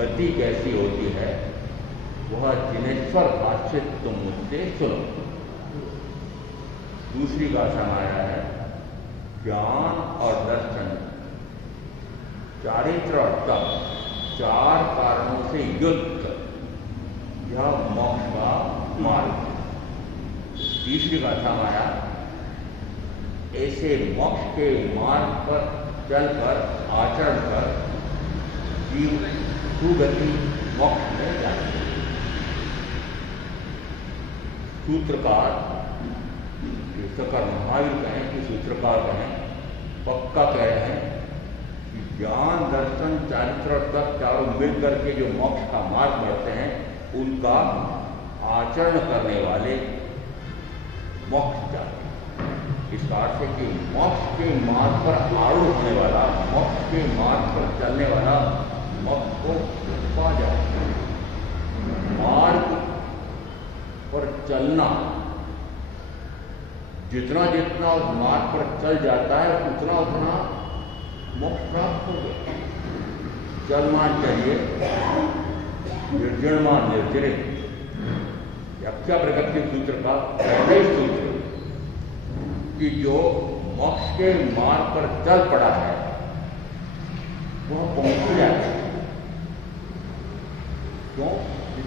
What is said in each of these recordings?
गति कैसी होती है वह जिनेश्वर भाष्य तुम मुझसे सुनो। दूसरी भाषा में आया है ज्ञान और दर्शन, चारित्र और तप, चार कारणों से युक्त यह मोक्ष का मार्ग। तीसरी गाथा में आया ऐसे मोक्ष के मार्ग पर चलकर आचरण कर जीव सुगति मोक्ष में जाए। सूत्रकार तीर्थकर महावीर कहें कि सूत्रकार कहें, पक्का कह रहे हैं कि ज्ञान दर्शन चारित्र और तप चारों मिलकर के जो मोक्ष का मार्ग बढ़ते हैं उनका आचरण करने वाले मोक्ष जाते। इस अर्थ है कि मोक्ष के मार्ग पर आरूढ़ होने वाला, मोक्ष के मार्ग पर चलने वाला मोक्ष को पा जाए। मार्ग पर चलना, जितना जितना उस मार्ग पर चल जाता है उतना उतना मोक्ष प्राप्त हो गया। जलमान चाहिए, निर्जनमान निर्जरित, व्याख्या प्रगति के सूत्र का पहले ही सूत्र कि जो मोक्ष के मार्ग पर चल पड़ा है वह पहुंच जाए। क्यों?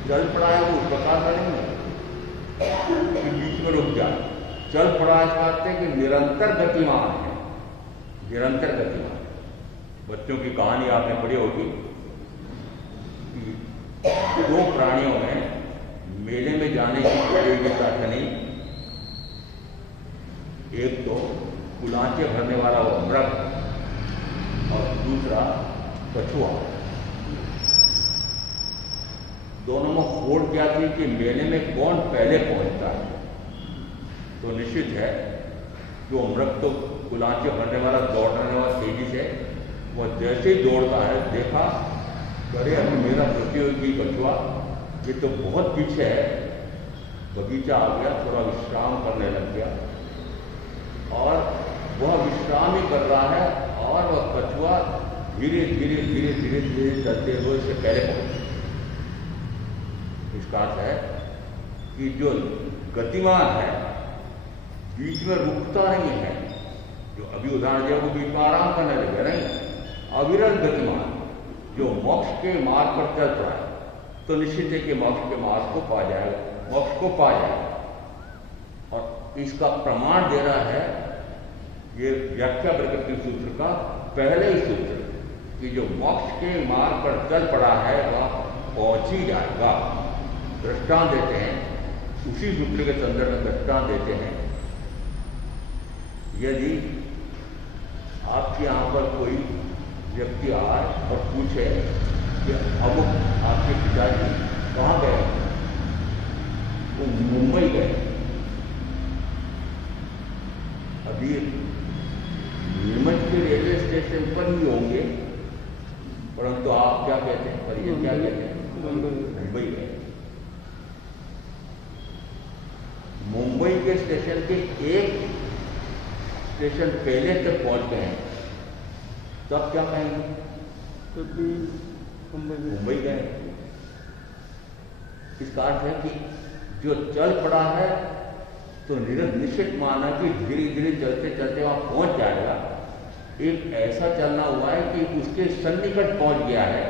चल पड़ा है वो उस प्रकार का नहीं है कि बीच में रुक जाए। चल पड़ा है कि निरंतर गतिमान है, निरंतर गतिमान। बच्चों की कहानी आपने पढ़ी होगी कि दो प्राणियों में मेले में जाने की प्रतियोगिता चली। एक तो कुलांचे भरने वाला वो मृग और दूसरा कछुआ। दोनों में होड़ क्या थी कि मेले में कौन पहले पहुंचता है। तो निश्चित है जो मृग तो कुलांचे भरने वाला दौड़ने वाला तेजी से, वह जैसे ही दौड़ता है देखा अरे अभी मेरा प्रतियोगी कछुआ ये तो बहुत पीछे है। बगीचा आ गया, थोड़ा विश्राम करने लग गया और वह विश्राम ही कर रहा है और वह कछुआ धीरे धीरे धीरे धीरे धीरे चलते हुए इससे पहले पहुंचे। इसका अर्थ है कि जो गतिमान है बीच में रुकता नहीं है। जो अभी उदाहरण दिया वो बीच में आराम करने लगे नहीं, अविरल गतिमान जो मोक्ष के मार्ग पर चल रहा है तो निश्चित है कि मोक्ष के मार्ग को पा जाएगा, मोक्ष को पा जाएगा। और इसका प्रमाण दे रहा है ये व्याख्या प्रकृति सूत्र का पहले ही सूत्र कि जो मोक्ष के मार्ग पर चल पड़ा है वह पहुंच ही जाएगा। दृष्टांत देते हैं, उसी सूत्र के संदर्भ में दृष्टांत देते हैं। यदि आपके यहाँ पर कोई व्यक्ति आए और पूछे कि अमुक आपके पिताजी कहाँ गए, वो मुंबई गए। अभी नीमच के रेलवे स्टेशन पर ही होंगे, परंतु आप क्या कहते हैं, पर ये क्या कहते हैं, मुंबई गए। मुंबई के स्टेशन के एक स्टेशन पहले तक पहुंच गए हैं, तब क्या कहेंगे, मुंबई गए। इसका अर्थ है कि जो चल पड़ा है तो निश्चित माना कि धीरे धीरे चलते चलते वहां पहुंच जाएगा। एक ऐसा चलना हुआ है कि उसके सन्निकट पहुंच गया है,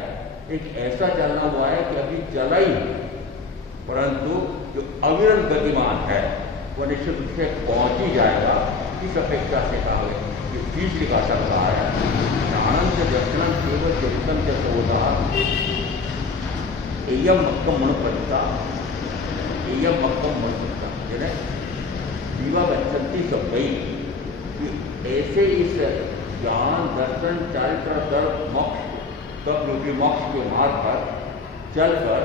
एक ऐसा चलना हुआ है कि अभी चला ही है, परंतु जो अविरल गतिमान है वह निश्चित रूप से पहुंच ही जाएगा। इस अपेक्षा से कहा है कि तीसरी का शब्द आया आनंद दर्शन केवल चित्तम च सोधा एयम मक्कम मणुपत्ता, एयम मक्कम मणुपत्ता यानी दीवा बच्चती सब गई। ऐसे इस ज्ञान दर्शन चारित्र तर्क मोक्ष तब रूपी मोक्ष के मार्ग पर चलकर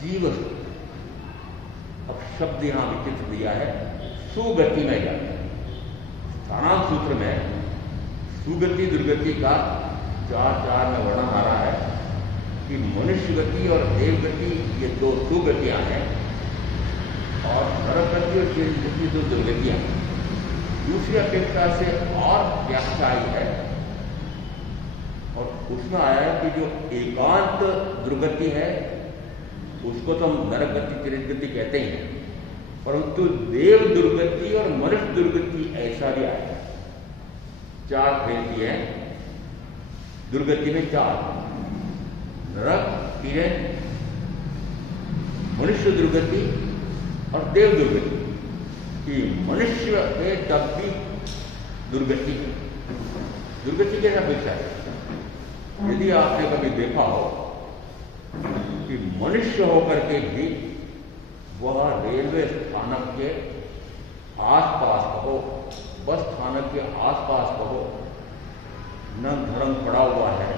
जीव, अब शब्द यहाँ विचित्र दिया है, सुगति में जाते हैं। स्थानांत सूत्र में सुगति दुर्गति का 4 में वर्णन आ रहा है कि मनुष्य गति और देव गति ये दो सुगतियां हैं और नरक गति और शेष गति दो दुर्गतियां हैं। दूसरी अपेक्षा से और व्याख्या आई है और उसमें आया है कि जो एकांत दुर्गति है उसको तो हम नरक गति त्रित गति कहते ही हैं, परंतु देव दुर्गति और मनुष्य दुर्गति ऐसा भी आया। 4 भेद दिए हैं दुर्गति में, 4 नरक, तिरक, मनुष्य दुर्गति और देव दुर्गति। कि मनुष्य में तब भी दुर्गति है। दुर्गति कैसा अपेक्षा है? यदि आपने कभी देखा हो कि मनुष्य होकर के भी वह रेलवे स्थानक के आसपास कहो, बस स्थानक के आसपास कहो, न धर्म पड़ा हुआ है,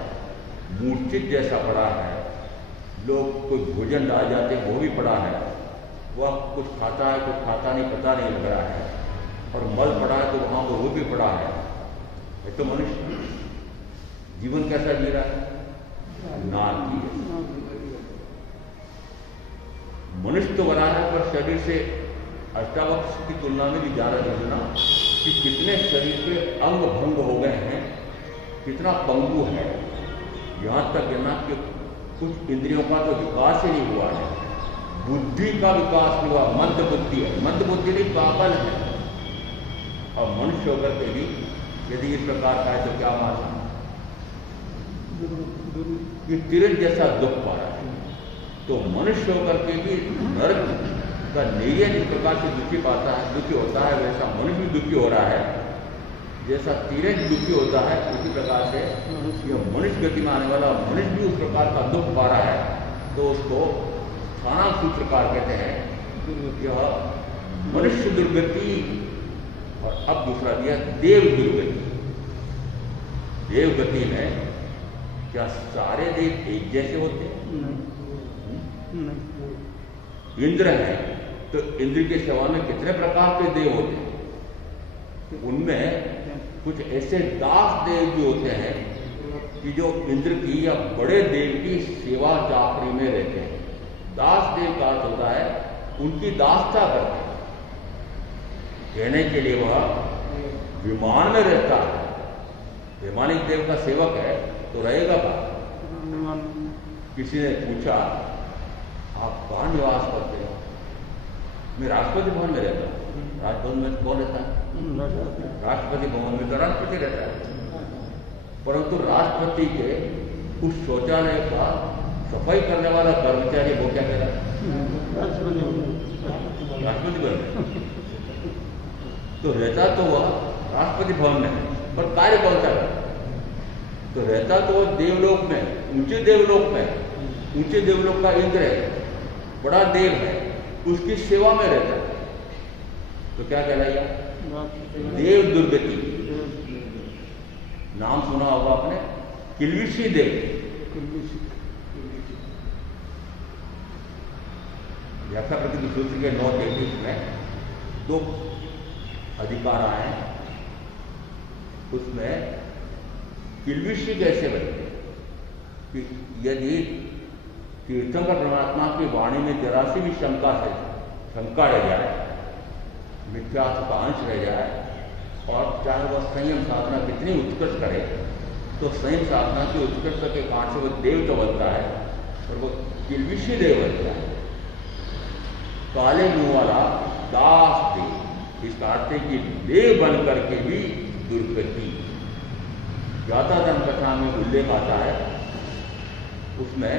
मूर्छित जैसा पड़ा है, लोग कोई भोजन डाल जाते वो भी पड़ा है, वह कुछ खाता है कुछ खाता नहीं पता नहीं लग रहा है, और मल पड़ा है तो वहां पर वो भी पड़ा है। ये तो मनुष्य जीवन कैसा जी रहा है? नारकीय। मनुष्य तो बना है पर शरीर से अष्टावक्र की तुलना में भी ज्यादा समझना कि कितने शरीर के अंग भंग हो गए हैं, कितना पंगु है। यहां तक कहना कि कुछ इंद्रियों का तो विकास ही नहीं हुआ है, बुद्धि का विकास हुआ, मंद बुद्धि है, मंद बुद्धि नहीं पागल है। और मनुष्य होकर के भी यदि इस प्रकार का है तो क्या माना कि तिरक जैसा दुख पा रहा है, तो मनुष्य होकर के भी नरक का निर्यन इस प्रकार से दुखी पाता है, दुखी होता है, वैसा मनुष्य भी दुखी हो रहा है। जैसा तिरक दुखी होता है उसी प्रकार से यह मनुष्य गति में आने वाला मनुष्य भी उस प्रकार का दुख पा रहा है, तो उसको स्थाना सूत्रकार कहते हैं। यह मनुष्य दुर्गति। और अब दूसरा दिया देव दुर्गति। देव गति में क्या सारे देव एक जैसे होते हैं? इंद्र है तो इंद्र के सेवा में कितने प्रकार के देव होते हैं? उनमें कुछ ऐसे दास देव भी होते हैं कि जो इंद्र की या बड़े देव की सेवा चाकरी में रहते हैं। दास देव का अर्थ होता है उनकी दासता करते हैं। कहने के लिए वह विमान में रहता है, वैमानिक देव का सेवक है तो रहेगा कहाँ? किसी ने पूछा आप कहाँ निवास करते हो? मैं राष्ट्रपति भवन में रहता हूँ। राजभवन में कौन रहता है? राष्ट्रपति भवन में तो राष्ट्रपति रहता है, परंतु राष्ट्रपति के उस शौचालय का सफाई करने वाला कर्मचारी वो क्या कह रहा है? राष्ट्रपति भवन। तो रहता तो वह राष्ट्रपति भवन में, पर कार्य कौन सा है? तो रहता तो वह देवलोक में, ऊंचे देवलोक में। ऊंचे देवलोक का इंद्र है, बड़ा देव है, उसकी सेवा में रहता है, तो क्या कहलाएगा? देव दुर्गति। नाम सुना होगा आपने, किल्बिषी देव। व्याख्या प्रकृति सूत्र के 9:33 में 2 अधिकार आए, उसमें किल्बिषी कैसे बनते कि यदि तीर्थंकर परमात्मा की वाणी में जरा सी भी शंका रह जाए, मिथ्यात्व का अंश रह जाए, और चाहे वह संयम साधना कितनी उत्कृष्ट करे, तो संयम साधना की उत्कृष्ट के कारण से वह देव तो बनता है, और वह किल्बिषी देव बनता है। काले मुंह वाला दास देव, इसका अर्थ है कि देव बन करके भी दुर्गति। ज्ञाता धर्म कथा में उल्लेख आता है, उसमें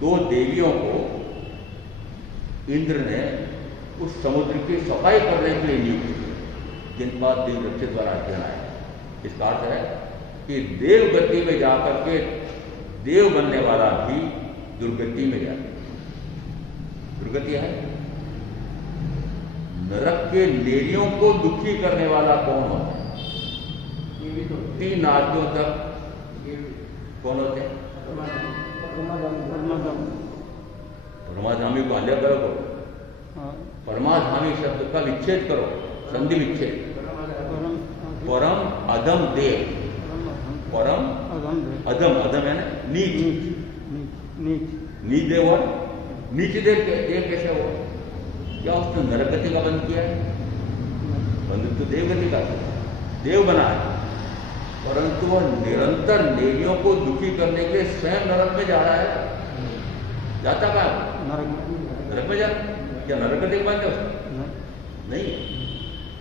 2 देवियों को इंद्र ने उस समुद्र की सफाई करने के लिए नियुक्त किया, जिनका देव रक्षित द्वारा अध्ययन आया। इसका अर्थ है कि देव गति में जाकर के देव बनने वाला भी दुर्गति में जाता है। दुर्गति है। नरक के नेरियों को दुखी करने वाला कौन होता है? 3 आदमियों तक कौन होते हैं? परमाधामी को हल्ला करो, परमाधामी शब्द का विच्छेद करो, संधि विच्छेद। परम अधम देव, परम अधम, अधम है ना नीच, नीच देव। और नीच देव कैसे हुआ? क्या उसने नरगति का बंद किया है? बंद तो देवगति का, देव बना है। परंतु वह निरंतर नेरियों को दुखी करने के लिए स्वयं नरक में जा रहा है। जाता का नरक में जा, क्या नरक गति के मानते हो? नहीं।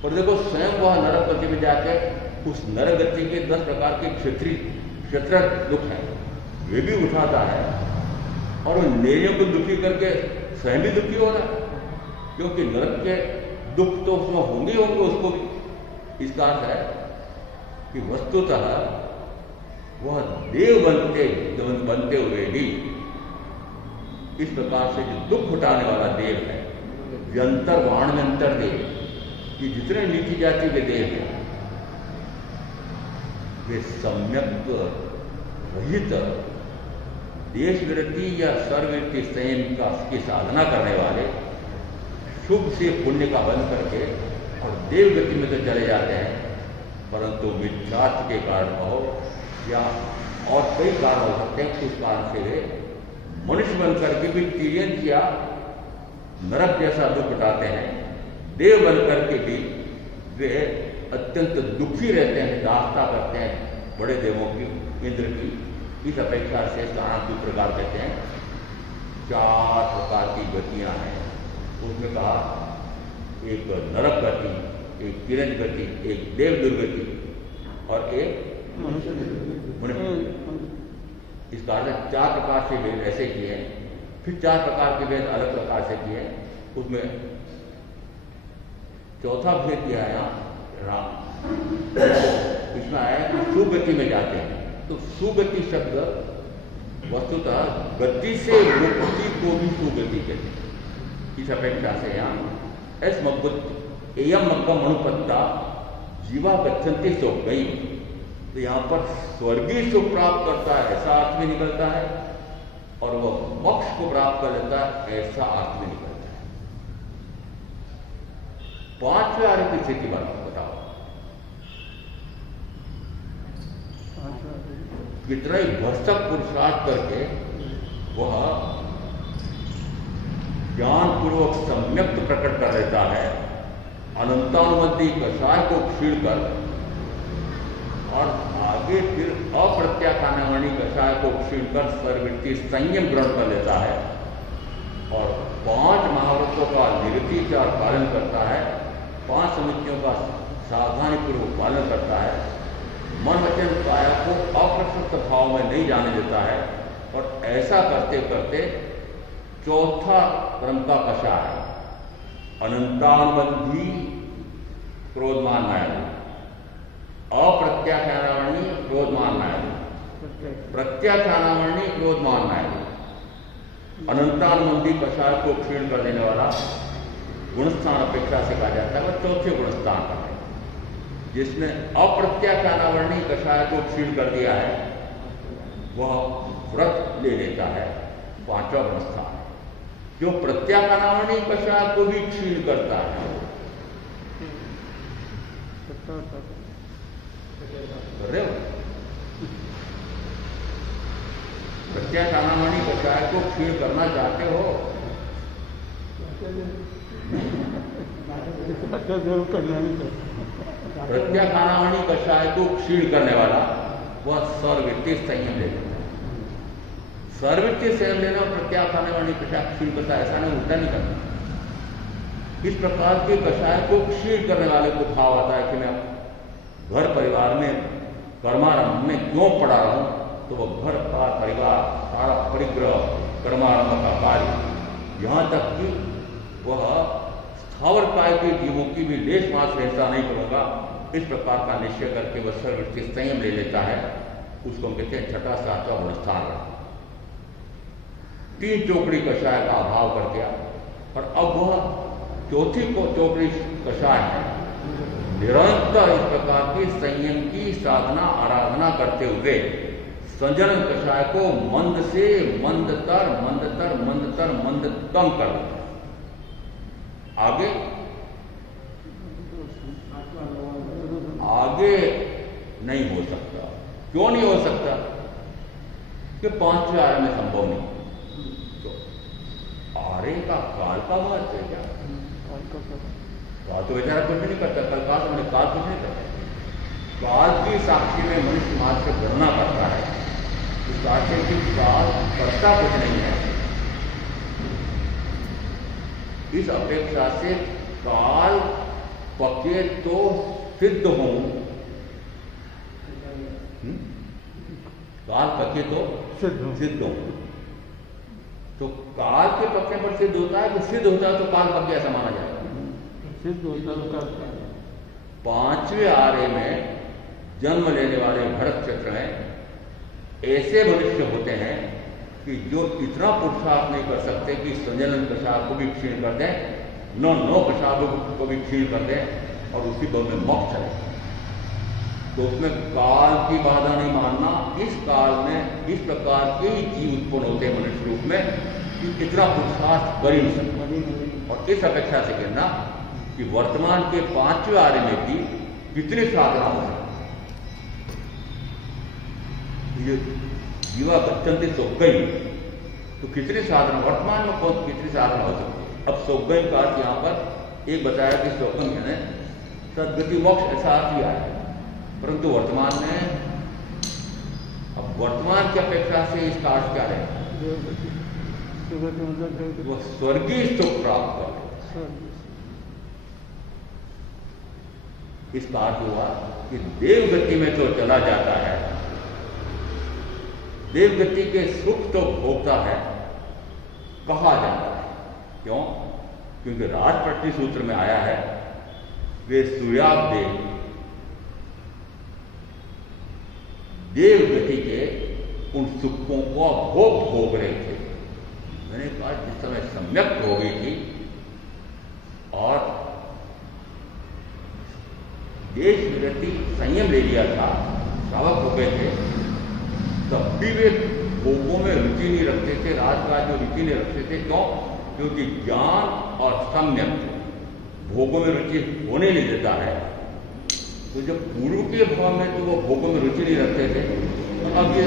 और देखो स्वयं वह नरक गति में जाकर उस नरक गति के 10 प्रकार के क्षेत्र दुख है वे भी उठाता है, और उन नेरियों को दुखी करके स्वयं भी दुखी हो रहा है, क्योंकि नरक के दुख तो उसमें होंगे उसको भी। इसका अर्थ है कि वस्तुतः वह देव बनते हुए भी इस प्रकार से जो दुख उठाने वाला देव है, व्यंतर वाण में अंतर देव, कि जितने नीची जाति के देव हैं वे सम्यक रहित देश विरति या सर्ववृत्ति संयम की साधना करने वाले शुभ से पुण्य का बंध करके और देव गति में तो चले जाते हैं, परंतु मिथ्यात्व के कारण हो या और कई कारण हो सकते हैं, उस कारण से वे मनुष्य बन करके भी तिर्यंत या नरक जैसा दुख उठाते हैं। देव बन करके भी वे अत्यंत दुखी रहते हैं, दास्ता करते हैं बड़े देवों की, इंद्र की। इस अपेक्षा से स्थानांतरित प्रकार कहते हैं 4 प्रकार की गतियां हैं। उसमें कहा एक नरक गति, एक किरण गति, एक देव दुर्गति और एक मनुष्य। इस कारण 4 प्रकार से वेद ऐसे किए हैं। फिर 4 प्रकार के वेद अलग प्रकार से किए हैं। उसमें चौथा भेद दिया है राम, इसमें आया कि सुगति में जाते हैं। तो सुगति शब्द वस्तुतः गति से मुक्ति को भी सुगति कहते हैं। इस अपेक्षा से यहाँ एयम मक्कम अनुपत्ता जीवा गच्छन्ति सुख गई, तो यहाँ पर स्वर्गीय सुख प्राप्त करता है ऐसा अर्थ में निकलता है, और वह मोक्ष को प्राप्त कर लेता है ऐसा अर्थ में निकलता है। 5वें आर्य की स्थिति बात बताओ, कितना ही भरसक पुरुषार्थ करके वह ज्ञानपूर्वक सम्यक प्रकट कर लेता है, अनंतानुमति कषाय को क्षीण कर, और आगे फिर अप्रत्याख्यानवाणी कषाय को क्षीण कर सर्ववृत्ति संयम ग्रहण कर लेता है, और 5 महाव्रतों का निरतिचार पालन करता है, 5 समितियों का सावधानीपूर्वक पालन करता है, मन वचन काया को अप्रसक्त भाव में नहीं जाने देता है, और ऐसा करते करते 4था क्रम का कषाय है अनंतानुबंधी क्रोधमान नायक, अप्रत्याख्यानावरणी क्रोधमान नायक, प्रत्याख्यानावरणी क्रोधमान नायक। अनंतानुबंधी कषाय को क्षीण कर देने वाला गुणस्थान अपेक्षा से कहा जाता है, वह 4थे गुणस्थान का है। जिसने अप्रत्याख्यानावरणी कषाय को क्षीण कर दिया है वह व्रत ले लेता है, 5वां गुणस्थान। जो प्रत्याख्यानावरणी कषाय को भी क्षीण करता है, कर रहे हो? प्रत्याख्यानावरणी कषाय को क्षीण करना चाहते हो? प्रत्याख्यानावरणी कषाय को क्षीण करने वाला वह सर्ववृत्ति संयम लेना। सर्ववृत्ति संयम लेना और प्रत्याख्यानावरणी कषाय क्षीण करता, ऐसा नहीं, उल्टा नहीं करना। इस प्रकार के कषाय को क्षीण करने वाले को भाव आता है कि मैं घर परिवार में कर्मारंभ में क्यों पड़ा रहूं, तो वह घर का परिवार सारा परिग्रह कर्मारंभ का कार्य, यहाँ तक कि वह स्थावर काय के जीवों की भी लेश मात्र हिंसा नहीं करूंगा, इस प्रकार का निश्चय करके वह सर्ववृत्ति संयम ले लेता है। उसको हम कहते हैं 6ठा 7वां गुणस्थान। 3 चोकड़ी कषाय का अभाव कर दिया, और अब वह 4थी चोकड़ी कषाय है निरंतर इस प्रकार की संयम की साधना आराधना करते हुए संजन कषाय को मंद से मंदतर मंदतर मंदतर मंदतम कर देता है। आगे नहीं हो सकता। क्यों नहीं हो सकता? कि 5वें आर्य में संभव नहीं। तो आर्य का काल का महत्व है क्या? काल तो बेचारा कुछ नहीं करता, कल काल तो काल कुछ नहीं करता। काल की साक्षी में मनुष्य मात्र गणना करता है, इस साक्ष्य की काल करता कुछ नहीं है। इस अपेक्षा से काल पके तो सिद्ध हों, काल पके तो सिद्ध हों। तो काल के पक्के पर सिद्ध होता है कि सिद्ध होता है तो काल पक गया ऐसा माना जाएगा। सिद्ध होता है तो पांचवें आर्य में जन्म लेने वाले भरत चक्र में ऐसे मनुष्य होते हैं कि जो इतना पुरुषार्थ नहीं कर सकते कि संजलन प्रसाद को भी क्षीण कर दें, नौ प्रसादों को भी क्षीण कर दें और उसी बल में मोक्ष चले। तो उसमें काल की बाधा नहीं मानना। इस काल में इस प्रकार के ही जीव उत्पन्न होते हैं मनुष्य रूप में कि इतना पुरुषार्थ कर ही नहीं सकता। और इस अपेक्षा से कहना कि वर्तमान के पांचवें आर्य में भी कितने साधना हो सकते, ये जीवा गच्छन्ति सोगई, तो कितने साधना वर्तमान में कौन कितनी साधना हो सकती है। अब सोगई का अर्थ यहाँ पर एक बताया कि सोगम यानी सदगति मोक्ष ऐसा अर्थ ही आया, परंतु वर्तमान में अब वर्तमान की अपेक्षा से इसका अर्थ क्या है, वो स्वर्गीय सुख प्राप्त कर। इसका अर्थ हुआ कि देव गति में तो चला जाता है, देव गति के सुख तो भोगता है कहा जाता है। क्यों? क्योंकि राजपट्टी सूत्र में आया है वे सूर्याब देव गति के उन सुखों को भोग रहे थे। मैंने कहा जिस समय सम्यक हो गई थी और देश विरति संयम ले लिया था, श्रावक हो गए थे, तब भी वे भोगों में रुचि नहीं रखते थे, राजकाज में रुचि नहीं रखते थे। क्यों? क्योंकि ज्ञान और सम्यक भोगों में रुचि होने नहीं देता है। तो जब पूर्व के भाव में तो वो भोगों में रुचि नहीं रखते थे, तो अब ये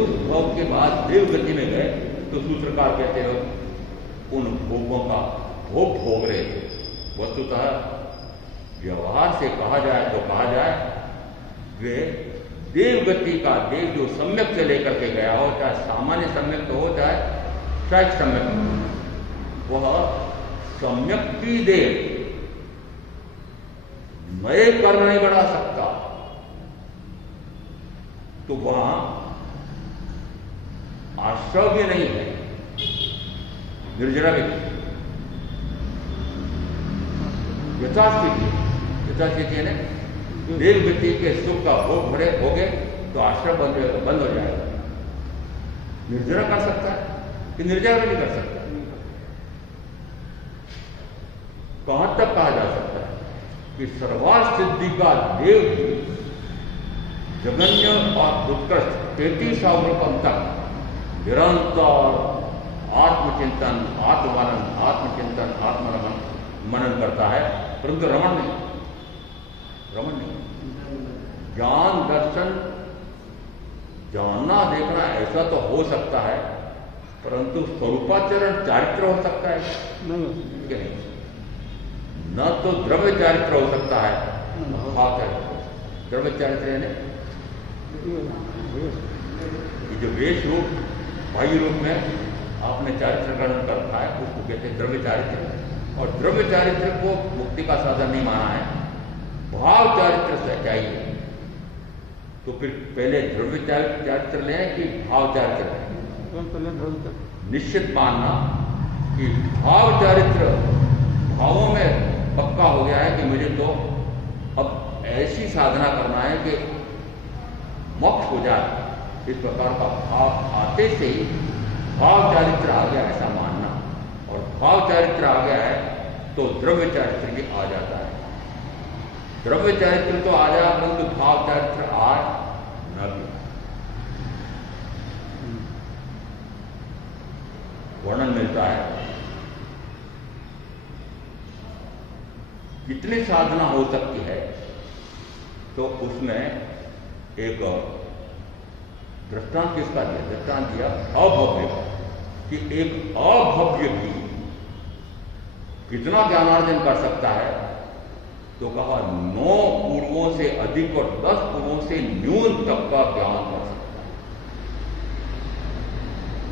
उस भाव के बाद देव गति में गए तो सूत्रकार कहते हो उन भोगों का भोग रहे थे। वस्तुतः व्यवहार से कहा जाए तो कहा जाए वे देव गति का देव जो सम्यक से लेकर के गया हो, चाहे सामान्य सम्यक तो हो चाहे शायद सम्यक, वह सम्यक की देव नए कर्म नहीं बढ़ा सकता। तो वहां आश्रय भी नहीं है, निर्जरा व्यक्ति यथास्थिति है ना, देव गति के सुख का भोग भरे हो गए तो आश्रय बंद हो जाएगा। निर्जरा कर सकता है कि निर्जरा भी नहीं कर सकता। कहां तक कहा जा सकता है कि सर्वार्थ सिद्धि का देव भी जगन्य और उत्कृष्ट 33,000 रूपम तक निरंतर आत्मचिंतन, आत्ममनन, आत्मचिंतन, आत्ममनन करता है, परंतु रमण नहीं। ज्ञान दर्शन जानना देखना ऐसा तो हो सकता है, परंतु स्वरूपाचरण चारित्र हो सकता है नहीं? न तो द्रव्य चारित्र हो सकता है, भाव चारित्र। द्रव्य चारित्र है ये जो वेश रूप बाह्य रूप में आपने चारित्र ग्रहण कर रखा है उसको कहते हैं द्रव्य चारित्र। और द्रव्य चारित्र को मुक्ति का साधन नहीं माना है, भाव चारित्र से चाहिए। तो फिर पहले द्रव्य चारित्र लें कि भाव चारित्र लें? निश्चित मानना कि भाव चारित्र भावों में पक्का हो गया है कि मुझे तो अब ऐसी साधना करना है कि मोक्ष हो जाए, इस प्रकार का भाव आते से ही भाव चारित्र आ गया ऐसा मानना। और भाव चारित्र आ गया है तो द्रव्य चारित्र भी आ जाता है। द्रव्य चारित्र तो आ जाए परंतु भाव चारित्र आज न भी। वर्णन मिलता है कितनी साधना हो सकती है, तो उसमें एक दृष्टांत किसका दिया? दृष्टांत दिया अभव्य का, कि एक अभव्य भी कितना ज्ञानार्जन कर सकता है तो कहा 9 पूर्वों से अधिक और 10 पूर्वों से न्यून तक का ज्ञान कर सकता है।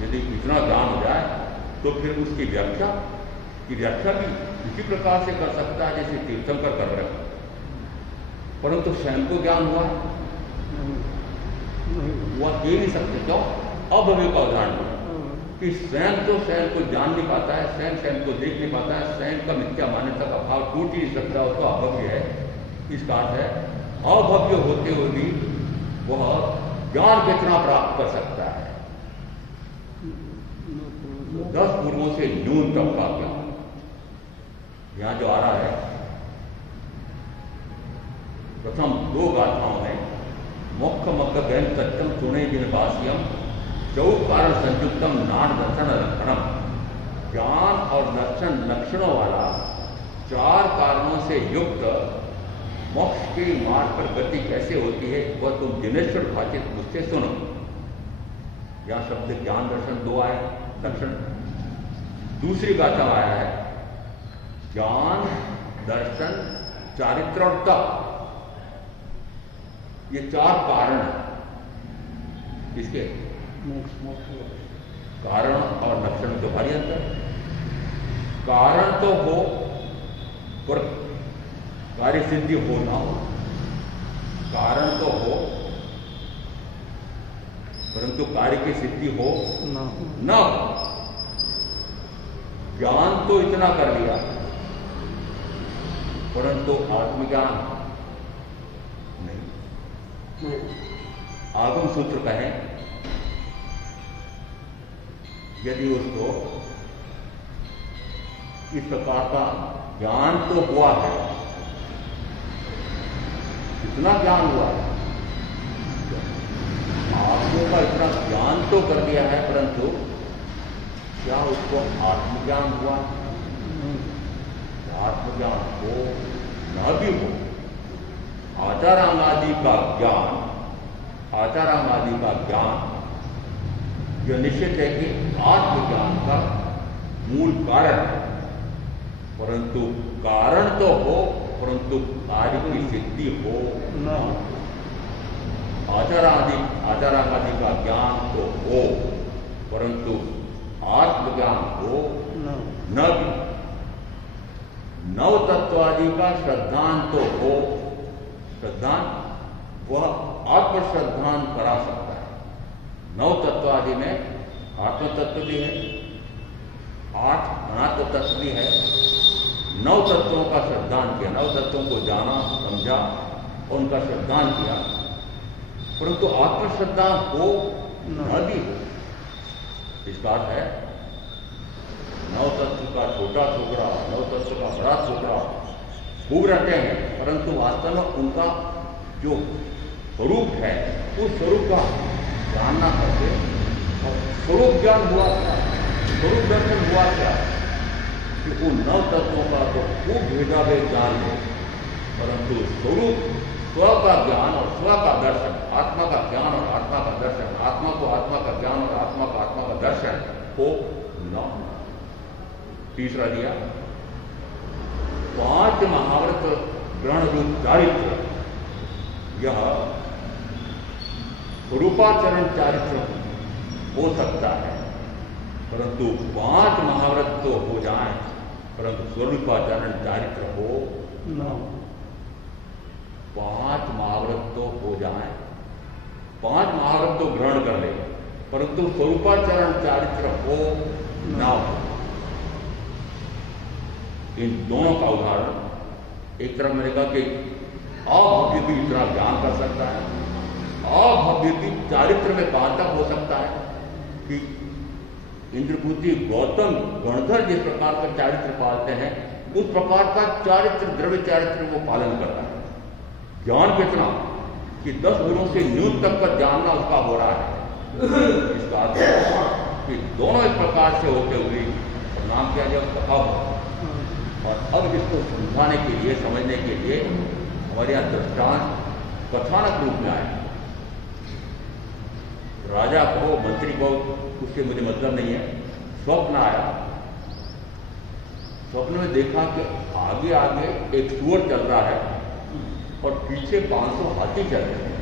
यदि इतना ज्ञान हो जाए तो फिर उसकी व्याख्या भी इसी प्रकार से कर सकता है जैसे तीर्थंकर कर रहे हैं। परंतु स्वयं को ज्ञान हुआ कह नहीं सकते। क्यों? अभव्य का उदाहरण कि स्वयं तो स्वयं को जान नहीं पाता है, स्वयं को देख नहीं पाता है, स्वयं का मिथ्या मान्यता का भाव टूट ही नहीं सकता, उसका अभव्य है। इसका अर्थ है अभव्य होते हुए भी वह ज्ञान कितना प्राप्त कर सकता है? 10 पूर्वों से न्यूनतम का ज्ञान। यहां जो आ रहा है प्रथम 2 गाथाओं में मोक्ष मक्ख गहन तत्व सुने जिन भाष्यम चौकार संयुक्तम नान दर्शन लक्षणम, ज्ञान और दर्शन लक्षणों वाला 4 कारणों से युक्त मोक्ष के मार्ग पर गति कैसे होती है वह तुम दिनेश्वर भाषित मुझसे सुनो। यहां शब्द ज्ञान दर्शन 2 आए, लक्षण। दूसरी गाथा में आया है ज्ञान दर्शन चारित्र और तप। ये 4 कारण हैं। इसके कारण और लक्षण तो भारी अंतर। कारण तो हो पर कार्य सिद्धि हो ना हो, कारण तो हो परंतु कार्य की सिद्धि हो ना हो। ज्ञान तो इतना कर लिया परंतु आत्मज्ञान नहीं। आगम सूत्र कहें यदि उसको इस प्रकार का ज्ञान तो हुआ है, इतना ज्ञान हुआ है, आत्मा का इतना ज्ञान तो कर दिया है, परंतु क्या उसको आत्मज्ञान हुआ? आत्मज्ञान हो न भी हो, आचाराम आदि का ज्ञान, आचाराम आदि का ज्ञान यह निश्चित है कि आत्मज्ञान का मूल कारण है। परंतु कारण तो हो परंतु कार्य की सिद्धि हो न। आचाराम आदि का ज्ञान तो हो परंतु आत्मज्ञान हो न भी। नव तत्वादि का श्रद्धान तो हो, श्रद्धान वह आत्मश्रद्धान करा सकता है। नव तत्व आदि में आत्म तत्व भी है, 8 अनात्म तत्व भी है। 9 तत्वों का श्रद्धान किया, 9 तत्वों को जाना समझा और उनका श्रद्धान किया, परंतु आत्मश्रद्धा हो न भी हो। इसका अर्थ है 9 तत्व का छोटा टुकड़ा, 9 तत्व का बड़ा टुकड़ा खूब रहते हैं, परंतु वास्तव में उनका जो स्वरूप है उस स्वरूप का जानना करके और स्वरूप ज्ञान हुआ क्या, स्वरूप दर्शन हुआ क्या कि उन 9 तत्वों का तो खूब भेदाभेद जान ले, परंतु स्वरूप स्व का ज्ञान और स्व का दर्शन, आत्मा का ज्ञान और आत्मा का दर्शन, आत्मा को आत्मा का ज्ञान और आत्मा का आत्मा का दर्शन हो न। तीसरा दिया 5 महाव्रत ग्रहण रूप चारित्र। यह स्वरूपाचरण चारित्र हो सकता है, परंतु 5 महाव्रत तो हो जाए परंतु स्वरूपाचरण चारित्र हो न। 5 महाव्रत तो हो जाए, 5 महाव्रत तो ग्रहण कर ले, परंतु स्वरूपाचरण चारित्र हो न हो। इन दोनों का उदाहरण, एक तरफ मैंने कहा कि अभव्य भी इतना ज्ञान कर सकता है, अभव्य भी चारित्र में कहां तक हो सकता है कि इंद्रपुत्री गौतम गणधर जिस प्रकार का चारित्र पालते हैं उस प्रकार का चारित्र, द्रव्य चारित्र वो पालन करता है। ज्ञान कितना कि 10 गुणों से न्यून तक का जानना उसका हो रहा है। इसका अर्थ है कि दोनों इस प्रकार से होते हुए नाम किया जाए उसका अब। और अब इसको समझाने के लिए, समझने के लिए हमारे यहाँ दृष्टांत कथानक रूप में आए। राजा को, मंत्री को, उससे मुझे मतलब नहीं है। स्वप्न आया स्वप्न में देखा कि आगे आगे एक सुअर चल रहा है और पीछे 500 हाथी चल रहे हैं।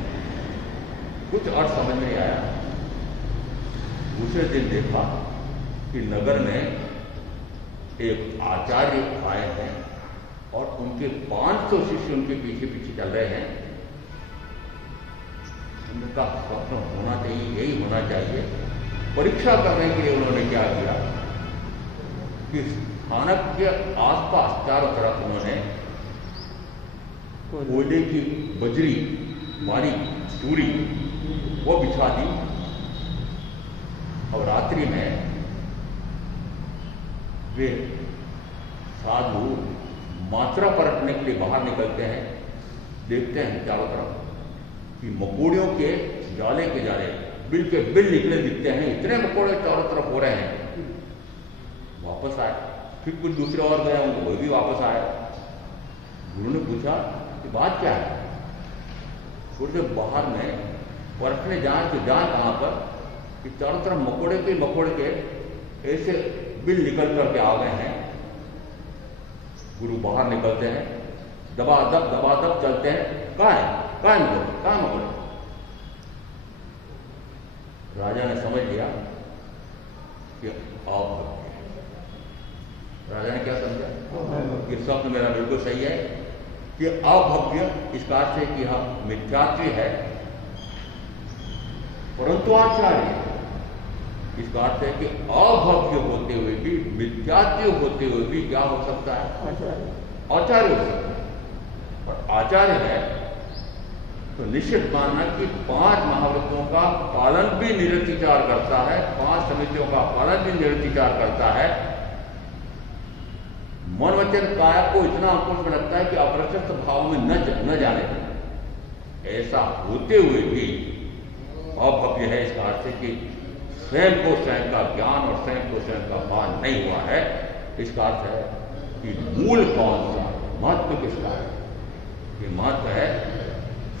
कुछ अर्थ समझ नहीं आया। दूसरे दिन देखा कि नगर में एक आचार्य आए हैं और उनके 500 शिष्य उनके पीछे पीछे चल रहे हैं। उनका स्वप्न होना चाहिए, यही होना चाहिए। परीक्षा करने के लिए उन्होंने क्या किया कि स्थानक के आसपास चारों तरफ उन्होंने कोयले की बजरी बारीक चूड़ी वो बिछा दी। और रात्रि में वे साधु मात्रा परखने के लिए बाहर निकलते हैं। देखते हैं चारों तरफ कि मकोड़ियों के जाले के जाले बिल के बिल निकले दिखते हैं। इतने मकोड़े चारों तरफ हो रहे हैं। वापस आए, फिर कुछ दूसरे और गए, वो भी वापस आए। गुरु ने पूछा कि बात क्या है? थोड़ी देर बाहर में परखने जाए तो जाए कहां पर कि चारों तरफ मकोड़े के ऐसे बिल निकल करके आ गए हैं। गुरु बाहर निकलते हैं, दबादब चलते हैं। कहाँ है मकोड़े? राजा ने समझ लिया कि आप, राजा ने क्या समझा कि स्वप्न मेरा बिल्कुल सही है कि अभव्य इसका अर्थ है कि यह मिथ्यात्व है, परंतु आचार्य इसका अर्थ है कि अभव्य होते हुए भी, मिथ्यात्व होते हुए भी क्या हो सकता है? आचार्य हो सकता है। और आचार्य है तो निश्चित मानना कि 5 महाव्रतों का पालन भी निरतिचार करता है, 5 समितियों का पालन भी निरतिचार करता है। मन वचन काया को इतना अंकुश में रखता है कि अप्रशस्त भाव में न जाने। ऐसा होते हुए भी अभव्य है। इसका अर्थ है कि स्वयं को स्वयं का ज्ञान और स्वयं को स्वयं का भान नहीं हुआ है। इसका अर्थ है कि मूल कौन सा, महत्व किसका है? ये महत्व है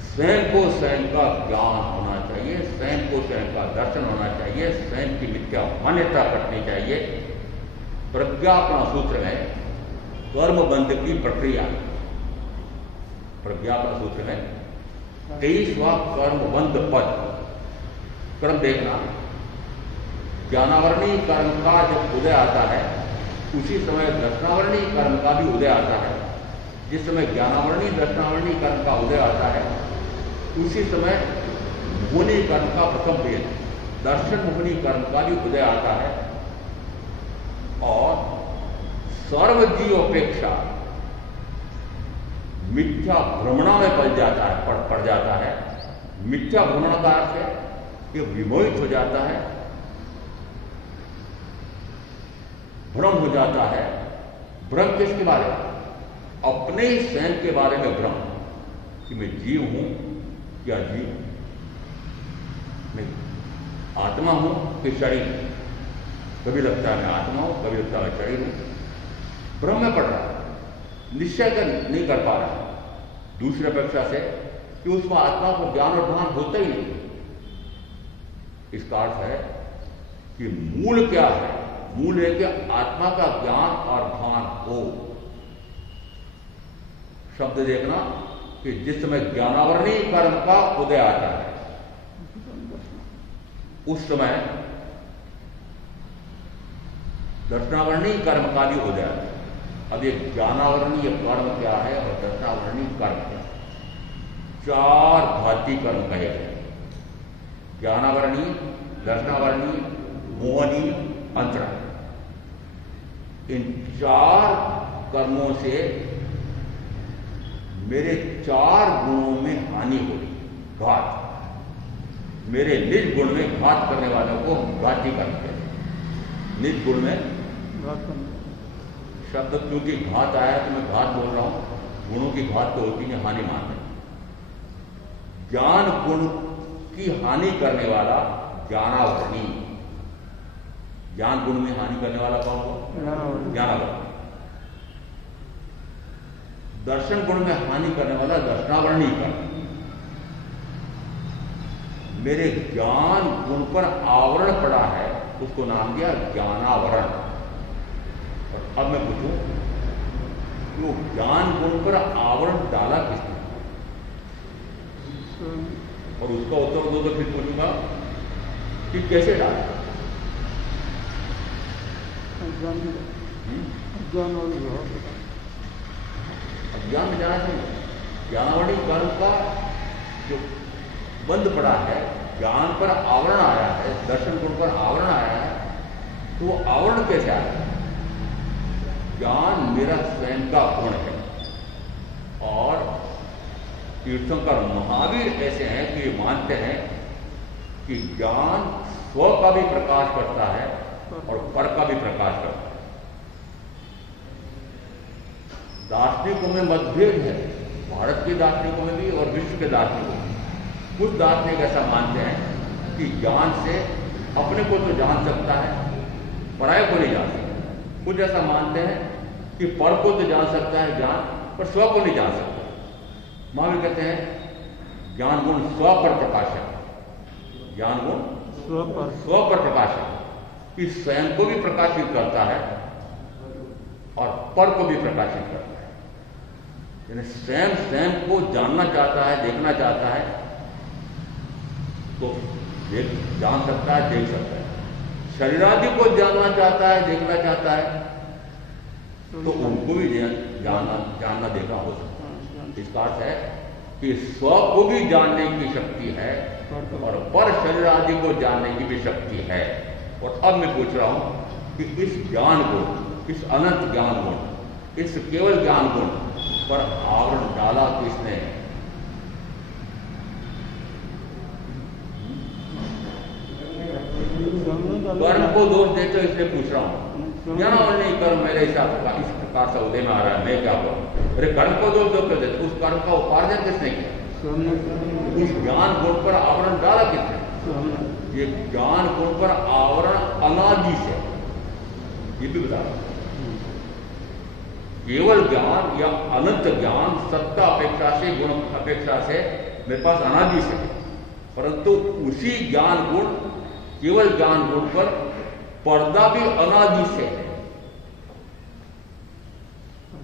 स्वयं को स्वयं का ज्ञान होना चाहिए, स्वयं को स्वयं का दर्शन होना चाहिए, स्वयं की मिथ्या मान्यता कटनी चाहिए। प्रज्ञापना सूत्र में कर्म बंध की प्रक्रिया, प्रज्ञापना सूत्र में 23वां कर्म बंध पद, क्रम देखना। ज्ञानावरणीय कर्म का जब उदय आता है उसी समय दर्शनावरणीय कर्म का भी उदय आता है। जिस समय ज्ञानावरणीय दर्शनावरणीय कर्म का उदय आता है उसी समय मोहनी कर्म का प्रथम भेद, दर्शन मोहनी कर्म का भी उदय आता है। और सर्वजीव अपेक्षा मिथ्या भ्रमणा में पड़ जाता है। मिथ्या भ्रमण का अर्थ है कि विमोहित हो जाता है, भ्रम हो जाता है। भ्रम किसके बारे में? अपने ही स्वयं के बारे में भ्रम कि मैं जीव हूं या जीव, मैं आत्मा हूं कि शरीर। कभी लगता है मैं आत्मा हूं, कभी लगता है मैं शरीर हूं। भ्रम में पड़ रहा है, निश्चय नहीं कर पा रहा दूसरे अपेक्षा से कि उसको आत्मा को ज्ञान और भान होता ही नहीं। इसका अर्थ है कि मूल क्या है? मूल है कि आत्मा का ज्ञान और भान हो। शब्द देखना कि जिस समय ज्ञानावरणीय कर्म का उदय आता है उस समय दर्शनावरणीय कर्म का भी उदय आता है। अब ये ज्ञानावरणीय कर्म क्या है और दर्शनावरणीय कर्म क्या है? 4 भांति कर्म कहे गए, ज्ञानावरणीय, दर्शनावरणीय, मोहनी, अंतरा। इन 4 कर्मों से मेरे 4 गुणों में हानि हो रही, घात। मेरे निज गुण में घात करने वालों को घाती करते हैं। निज गुण में घात करना शब्द क्योंकि घात आया तो मैं घात बोल रहा हूं। गुणों की घात तो होती है हानि मान है। ज्ञान गुण की हानि करने वाला ज्ञानावरणीय, ज्ञान गुण में हानि करने वाला कौन हो? ज्ञानावरणीय। दर्शन गुण में हानि करने वाला दर्शनावरणीय कर्म। मेरे ज्ञान गुण पर आवरण पड़ा है, उसको नाम दिया ज्ञानावरण। और अब मैं पूछूं वो ज्ञान गुण पर आवरण डाला किसने? और उसका उत्तर दो तो फिर पूछूंगा कि कैसे डाला? अज्ञान में जाना चाहिए। ज्ञानावली कर्म का जो बंद पड़ा है, ज्ञान पर आवरण आया है, दर्शन गुण पर आवरण आया है, तो वो आवरण कैसे आया? ज्ञान मेरा स्वयं का गुण है। और तीर्थंकर महावीर ऐसे हैं कि ये मानते हैं कि ज्ञान स्व का भी प्रकाश करता है और पर का भी प्रकाश करता है। दार्शनिकों में मतभेद है, भारत के दार्शनिकों में भी और विश्व के दार्शनिकों में। कुछ दार्शनिक ऐसा मानते हैं कि ज्ञान से अपने को तो जान सकता है, पराये को नहीं जान सकता। कुछ ऐसा मानते हैं कि पर को तो जान सकता है ज्ञान, पर स्व को नहीं जान सकता। महावीर कहते हैं ज्ञान गुण स्व पर प्रकाशक, ज्ञान गुण स्व पर प्रकाशक, कि स्वयं को भी प्रकाशित करता है और पर को भी प्रकाशित करता है। यानी स्वयं को जानना चाहता है, देखना चाहता है तो जान सकता है, देख सकता है। शरीरादि को जानना चाहता है, देखना चाहता है तो उनको भी जानना देखना हो सकता है। इसका अर्थ है कि स्व को भी जानने की शक्ति है और पर शरीर आदि को जानने की भी शक्ति है। और अब मैं पूछ रहा हूं कि इस ज्ञान गुण, इस अनंत ज्ञान गुण, इस केवल ज्ञान गुण पर आवरण डाला किसने? कर्म को दोष देते इसलिए पूछ रहा हूं। ज्ञानावली कर्म मेरे हिसाब का इस प्रकार से उदय में आ रहा है, मैं क्या करूं? अरे कर्म को दोष देते, उस कर्म का उपार्जन किसने किया? उस ज्ञान गुण पर आवरण डाला किसने? ये ज्ञान गुण पर आवरण अनादि से, ये भी बता रहा। केवल ज्ञान या अनंत ज्ञान सत्ता अपेक्षा से, गुण अपेक्षा से मेरे पास अनादि से, परंतु उसी ज्ञान गुण, केवल ज्ञान गुण पर पर्दा भी अनादि से है।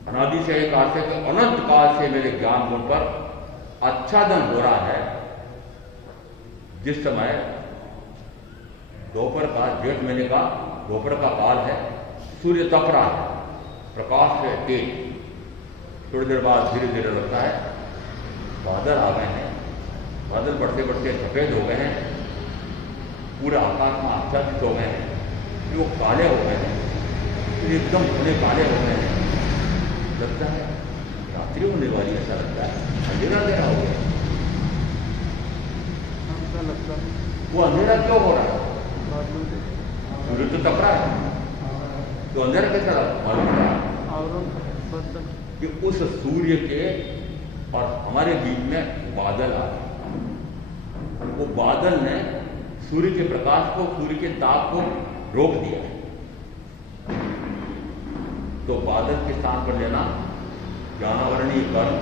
अनादि से एक अर्थ है कि अनंत काल से मेरे ज्ञान गुण पर आच्छादन हो रहा है। जिस समय दोपहर का, जेठ महीने का दोपहर का काल है, सूर्य तप रहा है, प्रकाश है तेज, थोड़ी देर बाद धीरे धीरे लगता है बादल आ गए हैं, बादल बढ़ते बढ़ते सफेद हो गए हैं, पूरे आकाश में आच्छादित हो गए हैं, वो काले हो गए हैं, फिर एकदम पूरे काले हो गए हैं। लगता है रात्रि होने वाली, ऐसा लगता है अंधेरा अंधेरा हो गया। लगता है वो अंधेरा क्यों हो रहा है? सूर्य तो तप रहा है, तो अंधेरा कैसा मालूम पड़ रहा है? कि उस सूर्य के और हमारे बीच में बादल आ गए। वो बादल ने सूर्य के प्रकाश को, सूर्य के ताप को रोक दिया। तो बादल के स्थान पर लेना ज्ञानावरणीय कर्म,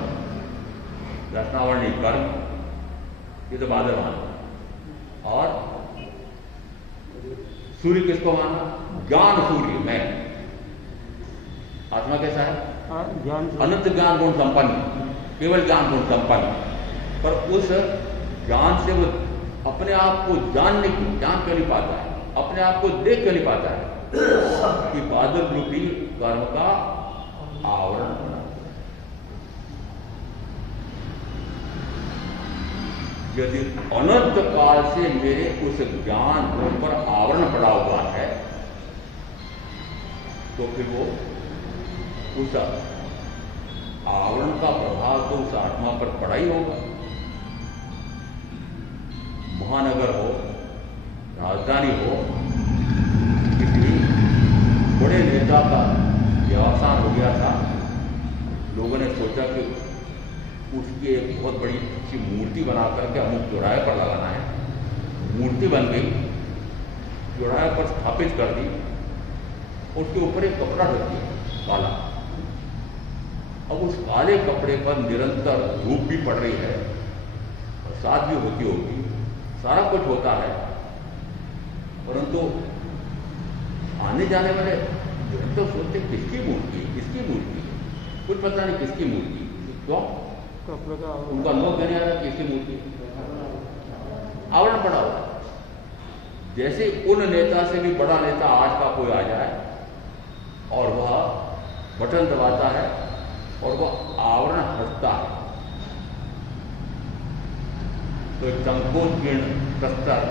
दर्शनावरणीय कर्म, ये तो बादल माना। और सूर्य किसको माना? ज्ञान सूर्य मैं। आत्मा कैसा है? अनंत ज्ञान गुण संपन्न, केवल ज्ञान गुण संपन्न। पर उस ज्ञान से वो अपने आप को जान क्यों नहीं पाता है, अपने आप को देख क्यों नहीं पाता है? कि बादल रूपी कर्म का आवरण बना। यदि अनंत काल से मेरे उस ज्ञान गुण पर आवरण पड़ा हुआ है, तो फिर वो उस आवरण का प्रभाव तो उस आत्मा पर पड़ा ही होगा। महानगर हो, राजधानी हो, किसी बड़े नेता का व्यवसाय हो गया था, लोगों ने सोचा कि उसकी एक बहुत बड़ी अच्छी मूर्ति बना करके अमुक चौराहे पर लगाना है। मूर्ति बन गई, चौराहे पर स्थापित कर दी, उसके ऊपर एक कपड़ा रख दिया काला। अब उस काले कपड़े पर निरंतर धूप भी पड़ रही है, बरसात भी होती होगी, सारा कुछ होता है, परंतु आने जाने वाले तो सोचते किसकी मूर्ति, किसकी मूर्ति? कुछ पता नहीं किसकी मूर्ति, क्यों उनका लोग देने आ रहा किसकी मूर्ति, आवरण पड़ा हुआ। जैसे उन नेता से भी बड़ा नेता आज का कोई आ जाए और वह बटन दबाता है और वह आवरण हटता है, तो एक संकोचपूर्ण प्रस्तर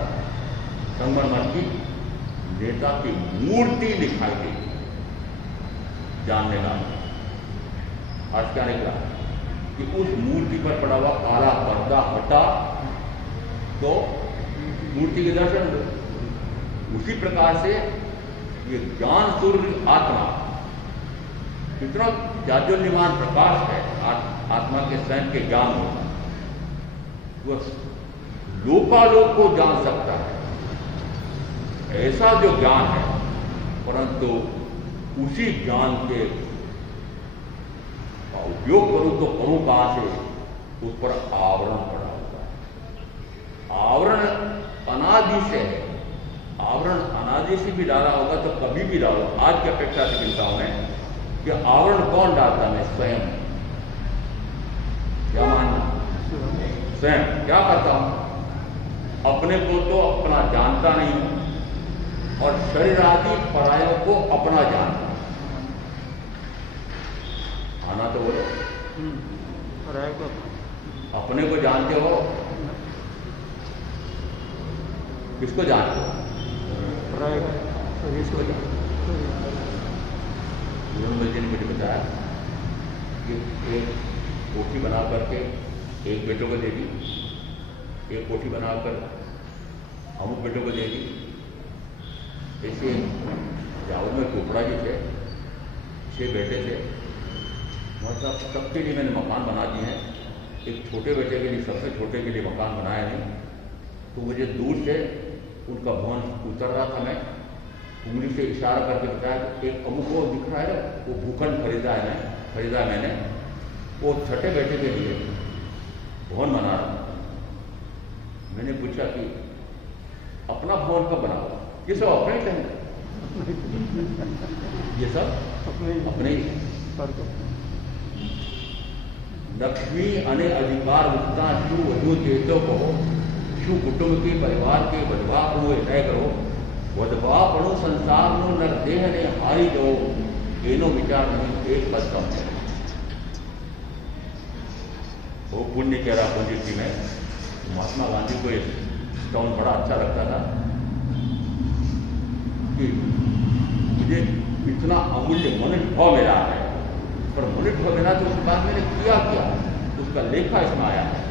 संगमरमर की नेता की मूर्ति दिखाई देगी। जानने का आज क्या निकला कि उस मूर्ति पर पड़ा हुआ काला पर्दा हटा तो मूर्ति के दर्शन हो। उसी प्रकार से ये ज्ञान सूर्य आत्मा कितना जाज्वल्यमान प्रकाश है आत्मा के स्वयं के ज्ञान में, वह लोकालोक को जान सकता है। ऐसा जो ज्ञान है, परंतु उसी ज्ञान के उपयोग करूं तो करूं कहां से, उस पर आवरण पड़ा होता है। आवरण अनादि से है, आवरण अनादि से भी डाला होगा तो कभी भी डालो। आज की अपेक्षा से कहता हूं मैं कि आवरण कौन डालता है, स्वयं। क्या मानना, स्वयं क्या करता हूं, अपने को तो अपना जानता नहीं हूं और शरीर आदि परायों को अपना जानता। आना तो बोलो, अपने को जानते हो, किसको जानते हो, किसको जानते हो। मुझे बताया कि एक कोठी बना करके एक बेटों को दे दी, एक कोठी बनाकर अमुक बेटों को दे दी। ऐसे जाओ में चोपड़ा जी थे, 6 बेटे थे, मतलब सबके लिए मैंने मकान बना दिए हैं। एक छोटे बेटे के लिए, सबसे छोटे के लिए मकान बनाया नहीं। तो मुझे दूर से उनका भवन उतर रहा था, मैं उंगली से इशारा करके बताया कि एक अमुक को दिख रहा है, वो भूखंड खरीदा मैंने, वो छठे बेटे के लिए भवन बना रहा। मैंने पूछा कि अपना भवन कब बनाओ, ये सब अपने ही हैं, ये सब अपने ही। लक्ष्मी अने अधिकार उठता शु वधु चेतो को शु कुटुंब के परिवार के वधवा को नय करो, वधवा पणु संसार नो नर देह ने हारी दो, एनो विचार नहीं एक कदम है। वो पुण्य कह रहा पुण्य में महात्मा गांधी को एक स्टोन बड़ा अच्छा लगता था कि मुझे इतना अमूल्य मनुष्य भाव मिला है, पर मनुष्य भाव मिला तो उसके बाद मैंने किया क्या, उसका लेखा इसमें आया है।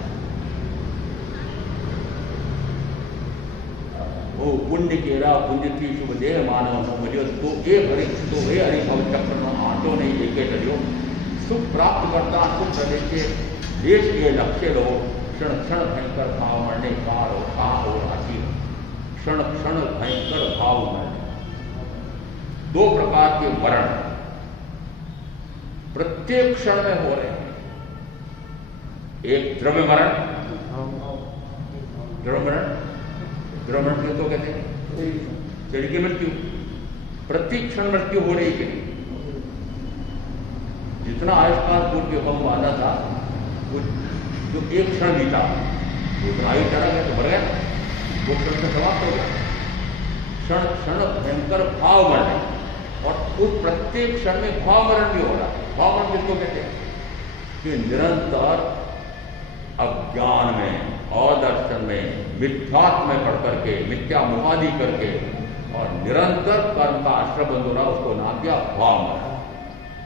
वो पुण्य केरा पुण्य थी शुभ देह मानव मुझे तो हे हरि भव चक्र में आटो नहीं लेके चलियो, सुख प्राप्त करता सुख प्रदेश देश के लक्ष्य लो, क्षण क्षण भयंकर भाव मरने पार हो कहा हो राशि, क्षण क्षण भयंकर भाव मरने। 2 प्रकार के मरण प्रत्येक क्षण में हो रहे हैं। एक द्रव्य मरण, द्रव्य मरण किसको कहते हैं, शरीर की मृत्यु। प्रत्येक क्षण मृत्यु हो रही है। जितना आयुष्काल पूर्व के हम वादा था, वो जो एक क्षण बीता उतना आयु चला गया तो मर गया, वो क्षण से समाप्त हो गया। क्षण क्षण भयंकर भाव मरने, और उस प्रत्येक क्षण में भाव मरण भी हो रहा है। भाव मरण किसको कहते हैं कि निरंतर अज्ञान में और दर्शन में मिथ्यात्व में पढ़ करके, मिथ्या मुहादी करके और निरंतर कर्म का आश्रय बंद हो रहा, उसको नाम दिया भाव मरण।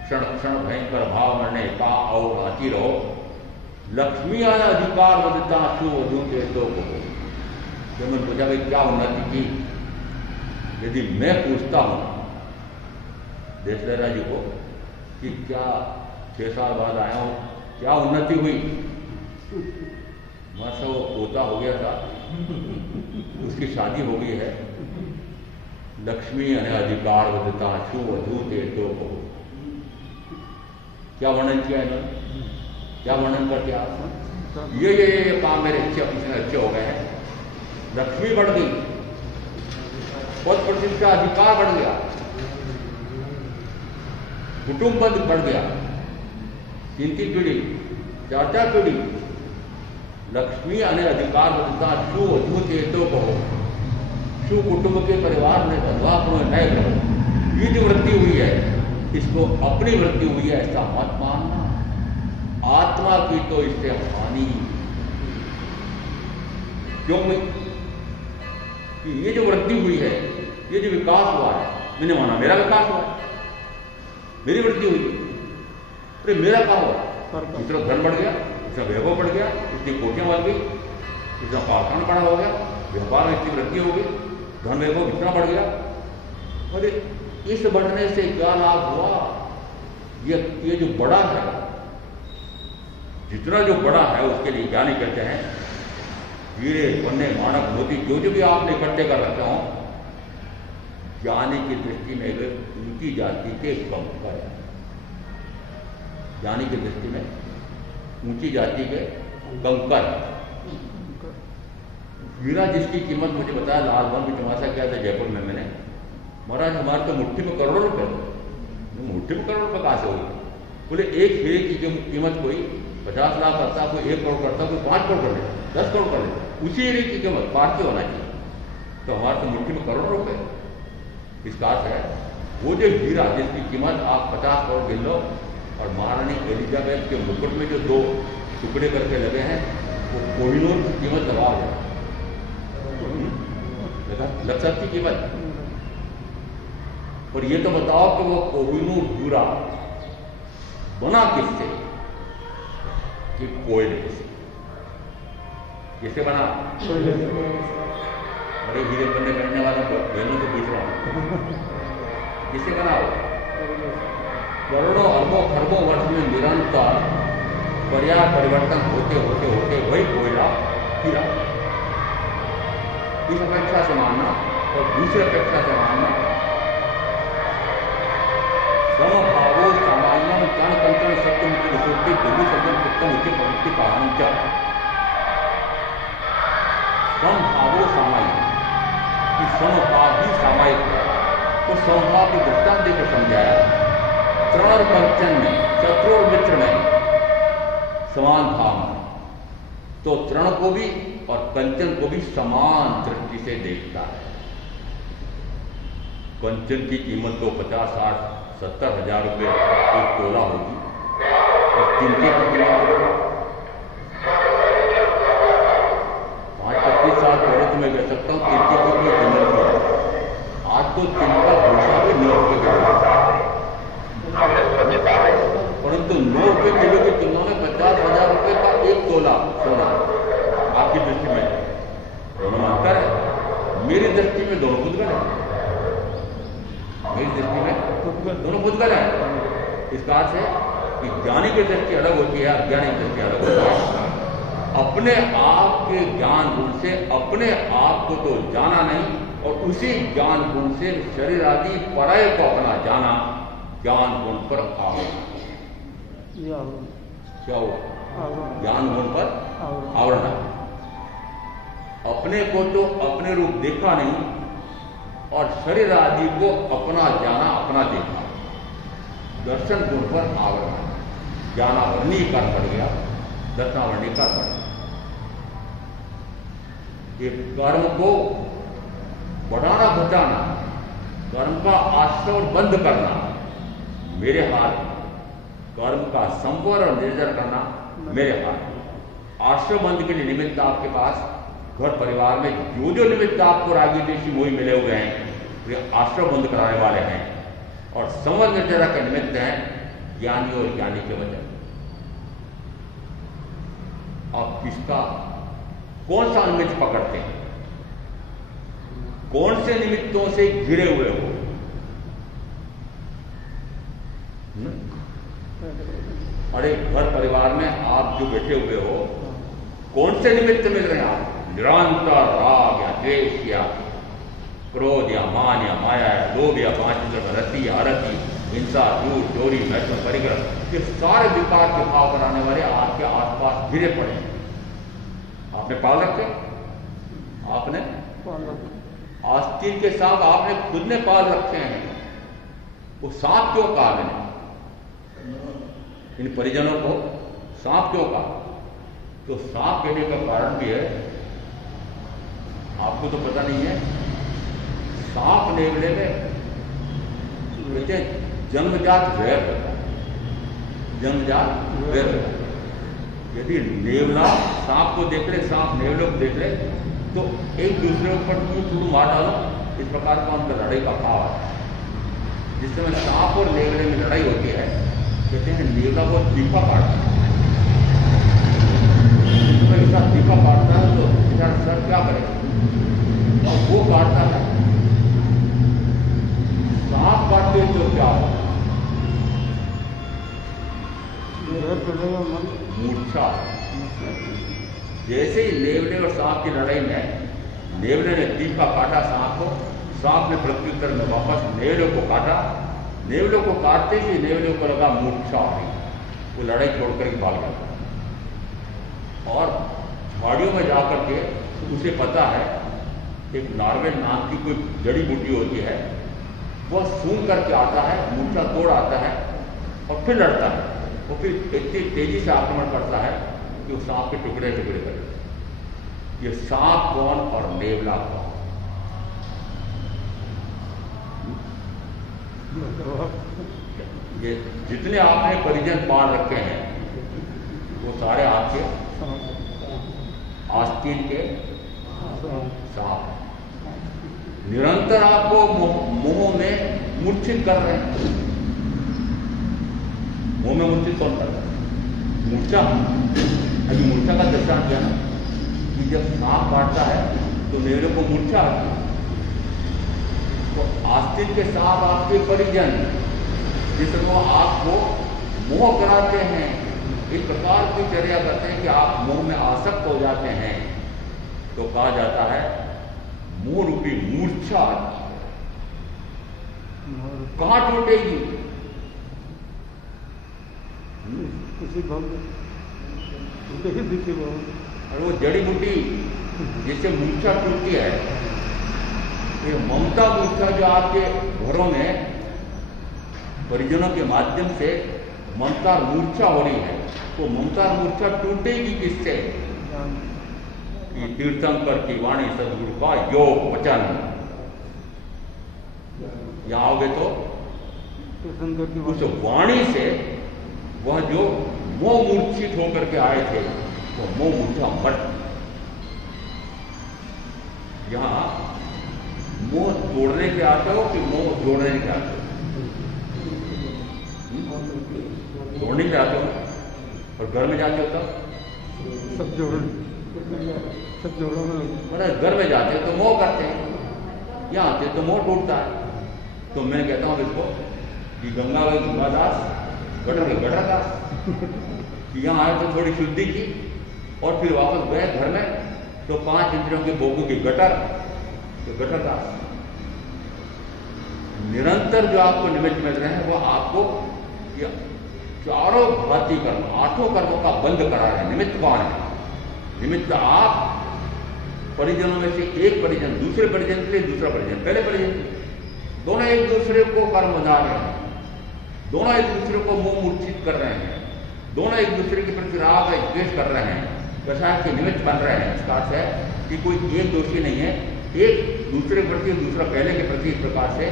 क्षण क्षण भयंकर भाव मरने का और आती रहो, लक्ष्मी आया अधिकार बदता शु वधु के तो को। जब मैंने पूछा भाई क्या उन्नति की, यदि मैं पूछता हूं देश लहरा जी को कि क्या 6 साल बाद आया हूं, क्या उन्नति हुई, वहां वो पोता हो गया था, उसकी शादी हो गई है। लक्ष्मी अने अधिकार बदता शु वधु के तो को। क्या वर्णन किया इन्होंने, क्या वर्णन करके आप ये काम मेरे अच्छे हो गए हैं। लक्ष्मी बढ़ गई, पद प्रतिष्ठा अधिकार बढ़ गया, कुटुंब बढ़ गया, तीन पीढ़ी, चार पीढ़ी लक्ष्मी अने अधिकार बदलता शू अद्भुत हेतु कहो, शू कुटुंब के परिवार में धनवा नए ग्रह, ये जो वृत्ति हुई है इसको अपनी वृत्ति हुई है ऐसा मत मानना। आत्मा की तो इससे हानि, क्यों? ये जो वृद्धि हुई है, ये जो विकास हुआ है, मैंने माना मेरा विकास हुआ, मेरी वृद्धि हुई, अरे मेरा कहा हुआ, दूसरा धन बढ़ गया, दूसरा वैभव बढ़ गया, इतनी कोटियां बढ़ गई, दूसरा कारखाना बड़ा हो गया, व्यापार में इतनी वृद्धि हो गई, धन वैभव इतना बढ़ गया। अरे इस बढ़ने से क्या लाभ हुआ? ये जो बड़ा है, जितना जो बड़ा है उसके लिए ज्ञानी कहते हैं हीरे पन्ने मानक मोती जो भी आपने इकट्ठे कर रखे हो, ज्ञानी की दृष्टि में ऊंची जाति के कंकर है। ज्ञानी की दृष्टि में ऊंची जाति के कंकर। हीरा जिसकी कीमत मुझे बताया, लाल वन में तमाशा किया था जयपुर में मैंने, महाराज हमारे तो मुट्ठी में करोड़ों रुपए, मुट्ठी में करोड़ रुपए कहां से हुई? बोले एक हीरे की कीमत कोई 50 लाख करता, कोई 1 करोड़ करता, कोई 5 करोड़ कर ले, 10 करोड़ कर ले, उसी हीरे की कीमत भारतीय होना चाहिए। तो हमारे तो मुट्ठी में करोड़ों रुपए। इसका अर्थ है वो जो हीरा जिसकी कीमत आप 50 करोड़ गिन लो, और महारानी एलिजाबेथ के मुकुट में जो 2 टुकड़े करके लगे हैं वो कोहिनूर की कीमत दबा है, लक्षात की कीमत। और ये तो बताओ कि वो कोहिनूर हीरा बना किससे? कि कोयले से। किससे बना? बड़े हीरे बनने करने वाला बहनों से पूछ रहा हूं, किससे बना हो? करोड़ों अरबों खरबों वर्ष में निरंतर पर्याय परिवर्तन होते होते होते वही कोयला हीरा। इस अपेक्षा से मानना और दूसरी अपेक्षा से मानना, समभावो सामान्यम कण कंकण सत्यम की विशुद्धि दिव्य सज्जन उत्तम उच्च प्रवृत्ति पारंच। समभावो सामान्य कि समभाव ही सामायिक है, तो समभाव के दृष्टांत देकर समझाया। तृण और कंचन में, शत्रु और मित्र में समान भाव है, तो तृण को भी और कंचन को भी समान दृष्टि से देखता है। कंचन की कीमत तो 50, 60, 70 हजार रुपये एक तोला होगी, और तिनके की कीमत 5-25 साल पहले तो मैं कह सकता हूँ तिनके की कीमत है। आज तो तिनका भूषा भी 9 रुपये का, परंतु 9 रुपये किलो की तुलना में 50 हजार रुपये का एक तोला सोना आपकी दृष्टि में दोनों अंतर है। मेरी दृष्टि में दोनों खुदगल है, मेरी दृष्टि में दोनों खुदगल है। इसका अर्थ है कि ज्ञानी की दृष्टि अलग होती है, अज्ञानी की दृष्टि अलग होती है। अपने आप के ज्ञान गुण से अपने आप को तो जाना नहीं, और उसी ज्ञान गुण से शरीर आदि परय को अपना जाना, ज्ञान गुण पर आवरण। क्या हुआ? ज्ञान गुण पर आवरण। अपने को तो अपने रूप देखा नहीं, और शरीर आदि को अपना जाना, अपना देखा, दर्शन गुण पर आवरण। ज्ञानावरणी का पड़ गया, दर्शनावरणी का पड़ गया। ये कर्म को बढ़ाना घटाना, कर्म का आश्रय और बंद करना मेरे हाथ, कर्म का संवर और निर्जर करना मेरे हाथ। आश्रय बंद के लिए निमित्त आपके पास घर परिवार में जो निमित्त आपको रागी देशी मोही मिले हुए हैं, वे आश्रय बंद कराने वाले हैं, और संवर निर्जरा के निमित्त हैं ज्ञानी और ज्ञानी के वचन। आप किसका कौन सा निमित्त पकड़ते हैं? कौन से निमित्तों से घिरे हुए हो? अरे घर परिवार में आप जो बैठे हुए हो, कौन से निमित्त मिल रहे हैं आप? निरंतर राग या द्वेष या क्रोध या मान या माया या लोभ या पांच रति या अरति, हिंसा, झूठ, चोरी, मैथुन, परिग्रह, ये सारे विकार के भाव बनाने वाले आपके आसपास घिरे पड़े हैं। आपने पाल रखे? आपने आस्तीन के सांप आपने खुद ने पाल रखे हैं। वो सांप क्यों कहा मैंने? इन परिजनों को सांप क्यों कहा? तो सांप कहने का कारण भी है, आपको तो पता नहीं है, सांप नेवले में कहते जन्मजात वैर होता है, जन्मजात वैर होता है। यदि नेवला सांप को देख ले, सांप नेवले को देख ले, तो एक दूसरे के ऊपर टूट मार डालो, इस प्रकार का उनका लड़ाई का भाव है। जिस समय सांप और नेवले में लड़ाई होती है, कहते हैं नेवला को दीपा काटता है, ऐसा दीपा काटता है तो बेचारा सर क्या करेगा, और वो काटता है। सांप काटते तो क्या होगा? मूर्छा। जैसे ही नेवले और सांप की लड़ाई में नेवले ने दीपा काटा सांप को, सांप ने प्रत्युत्तर में वापस नेवले को काटा। नेवले को काटते ही नेवले को लगा मूर्छा आ रही, वो लड़ाई छोड़कर के भाग गया। और झाड़ियों में जाकर के उसे पता है एक नार्वेल नाम की कोई जड़ी बूटी होती है, वह सूंघ करके आता है, मूर्छा तोड़ आता है और फिर लड़ता है। वो फिर इतनी तेजी से आक्रमण करता है कि वो सांप के टुकड़े टुकड़े कर देता है। ये सांप कौन और नेवला कौन? ये जितने आपने परिजन पाल रखे हैं वो सारे आपके आस्तीन के सांप निरंतर आपको मुंह में मूर्छित कर रहे हैं। मुंह में मूर्छित कौन कर रहा है? मूर्छा। अभी मूर्छा का दृष्टांत किया ना कि जब सांप काटता है तो नेवले को मूर्छा आती है। तो आस्तिक के सांप आपके परिजन, जिसमें वो आपको मोह कराते हैं, इस प्रकार की चर्या करते हैं कि आप मोह में आसक्त हो जाते हैं, तो कहा जाता है मोह रूपी मूर्छा आती है। कहां टूटेगी? और वो जड़ी बूटी जिससे मूर्छा टूटती है, ये ममता मूर्छा जो आपके घरों में परिजनों के माध्यम से ममता मूर्छा हो रही है, तो ममता मूर्छा टूटेगी किससे? कि तीर्थंकर की वाणी सदगुरु का योग वचन। यहाँ आओगे तो उस वाणी से वह जो मोह मूर्छित होकर के आए थे, वो मोह मूर्छा मर। यहाँ मोह तोड़ने के आते हो कि मोह जोड़ने के आते हो? तोड़ने के आते हो। और घर में जाते हो तब सब जोड़ो मतलब घर में जाते हो तो मोह करते हैं, यहाँ आते तो मोह टूटता है। तो मैं कहता हूँ इसको कि गंगा गंगादास गटर के गटरदास। यहाँ आए तो थोड़ी शुद्धि की और फिर वापस गए घर में तो 5 इंद्रियों के भोगों की गटर, तो गटरदास। निरंतर जो आपको निमित्त मिल रहे हैं वो आपको ये चारों भांति कर्म, 8 कर्मों का बंद करा रहे हैं। निमित्त कौन है? निमित्त आप परिजनों में से एक परिजन दूसरे परिजन के लिए, दूसरा परिजन पहले परिजन के लिए, दोनों एक दूसरे को कर्म बना रहे हैं, दोनों एक दूसरे को मोह मूर्छित कर रहे हैं, दोनों एक दूसरे के प्रति राग द्वेष कर रहे हैं, प्रसाद के निमित्त बन रहे हैं। इसका अर्थ है कि कोई एक दोषी नहीं है, एक दूसरे के प्रति दूसरा पहले के प्रति। इस प्रकार से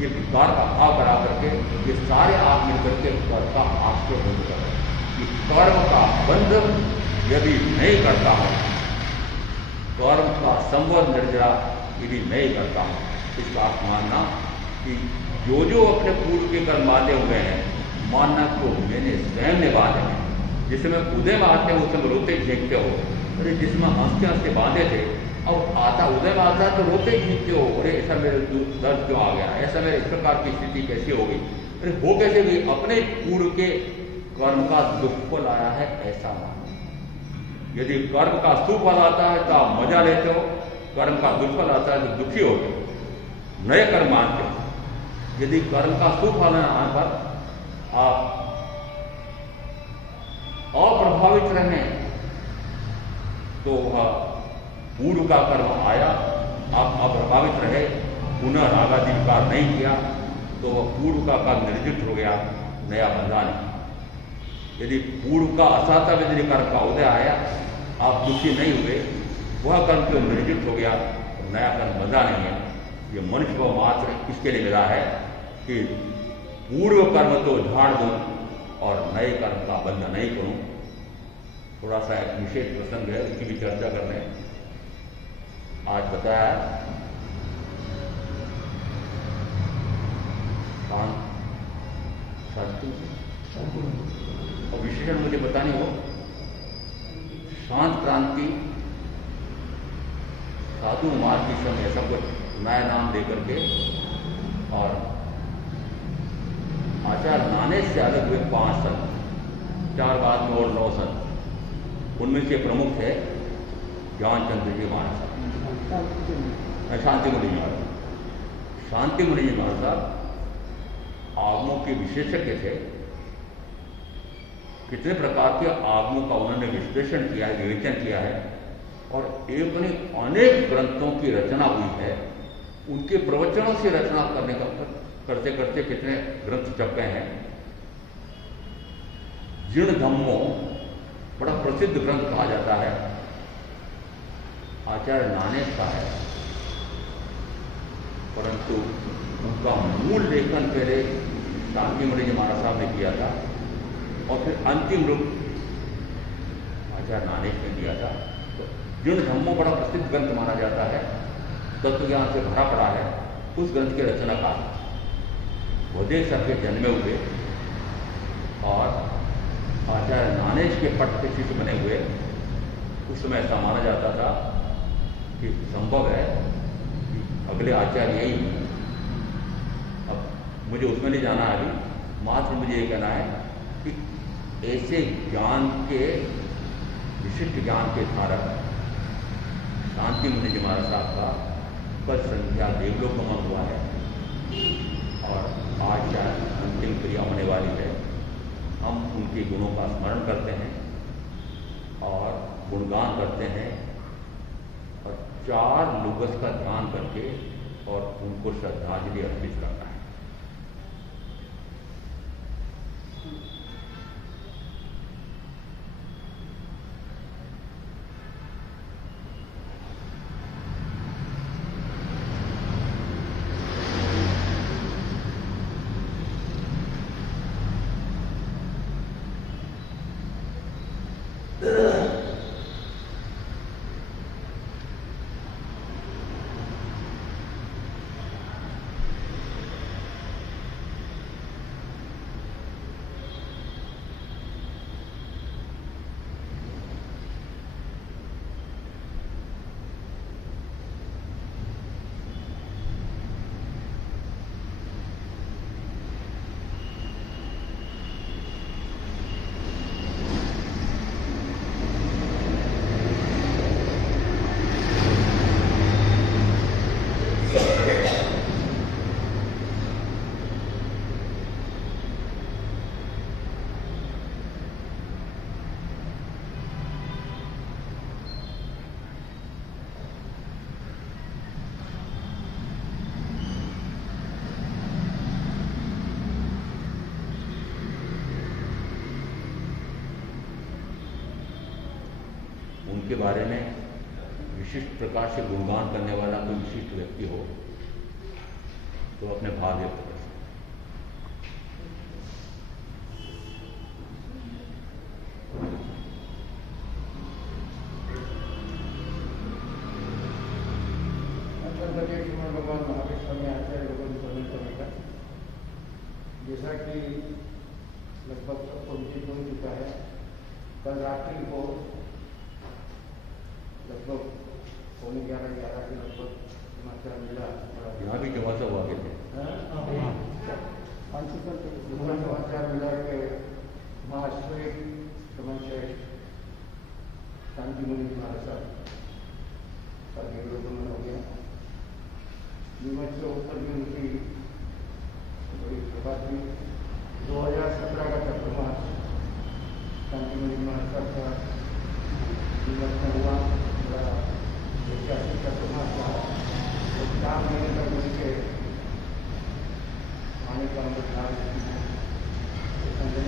ये विकार का भाव करा करके ये सारे आप मिलकर के कर्म का आश्रय बंद कर रहे हैं। कि कर्म का बंध यदि नहीं करता हूँ, कर्म का संवर निर्जरा यदि नहीं करता हूँ, इसका आप मानना कि जो अपने पूर्व के कर्म बांधे हुए हैं, मानना को मैंने स्वयं ने बांधे हैं। जिसमें उदय में आते हो उस समय रोते झींकते हो, अरे जिसमें हंसते हंसते बांधे थे अब आता उदय में आता है तो रोते झींकते हो, अरे ऐसा मेरे दर्द क्यों आ गया, ऐसा मेरे इस प्रकार की स्थिति कैसी हो गई। अरे हो कैसे भी अपने पूर्व के कर्म का दुख फल आया है ऐसा मानो। यदि कर्म का सुफल आता है तो आप मजा लेते हो, कर्म का दुष्फल आता है तो दुखी होते हो, नए कर्म मानते हो। यदि कर्म का सुफल आने पर आप अप्रभावित रहें तो वह पूर्व का कर्म आया, आप अप्रभावित रहे, पुनः रागादि विकार नहीं किया तो वह पूर्व का कर्म निर्जित हो गया, नया बंधा नहीं। यदि पूर्व का असाता यदि कर्म का उदय आया, आप दुखी नहीं हुए, वह कर्म जो निर्जित हो गया, नया कर्म बंधा नहीं है। ये मनुष्य को मात्र इसके लिए मिला है कि पूर्व कर्म तो झाड़ दूं और नए कर्म का बंधन नहीं करूं। थोड़ा सा एक विशेष प्रसंग है, उसकी भी चर्चा करने आज बताया। और विशेषण मुझे बतानी हो, शांत क्रांति साधु मार्ग की समय सब कुछ नया नाम देकर के, और आचार्य नाने से अलग हुए 5 संत, 4 बाद में और 9 संत। उनमें से प्रमुख है ज्ञानचंद्र जी महाराज साहब, शांति मुनि जी महाराज। शांति मुनि जी महाराज साहब आगमों के विशेषज्ञ थे। कितने प्रकार के आगमों का उन्होंने विश्लेषण किया है, विवेचन किया है, और एक ने अनेक ग्रंथों की रचना हुई है। उनके प्रवचनों से रचना करने का करते करते कितने ग्रंथ छपे हैं। जीर्ण धम्मो बड़ा प्रसिद्ध ग्रंथ कहा जाता है, आचार्य नाने का है, परंतु उनका मूल लेखन पहले शांति मुनि जी महाराज साहब ने किया था, और फिर अंतिम रूप आचार्य नाने ने दिया था। तो जीर्ण धम्मो बड़ा प्रसिद्ध ग्रंथ माना जाता है, तत्व ज्ञान से भरा पड़ा है। उस ग्रंथ के रचनाकार वदेश के जन्मे हुए और आचार्य नानेश के पट के शिष्य बने हुए। उस समय ऐसा माना जाता था कि संभव है कि अगले आचार्य यही हैं। अब मुझे उसमें नहीं जाना है अभी, मात्र मुझे ये कहना है कि ऐसे ज्ञान के, विशिष्ट ज्ञान के धारक शांति मुनि जी महाराज साहब का पद संख्या देवलोक गमन हुआ है, और आज क्या अंतिम क्रिया होने वाली है। हम उनके गुणों का स्मरण करते हैं और गुणगान करते हैं, और 4 लुगस का ध्यान करके और उनको श्रद्धांजलि अर्पित करना है। उनके बारे में विशिष्ट प्रकार से गुणगान करने वाला कोई विशिष्ट व्यक्ति हो तो अपने भाव व्यक्त कर सकते। भगवान महावीर स्वामी आचार्य का जैसा कि लगभग सबको निश्चित हो चुका है, कल रात्रि को लगभग 11:30 के लगभग समाचार मिला। यहाँ भी जमा सब आगे थे। समाचार मिला कि महाश्वेत श्रेष्ठ शांति मुनि महाराज साहब का देवलोकगमन हो गया। जीवन से ऊपर भी उनकी बड़ी कृपा थी। 2017 का चतुर्मास शांति मुनि महाराज साहब का जीवन में हुआ। ऐतिहासिक चतुर्मास हुआ। 4 महीने तक उनके आने का संजय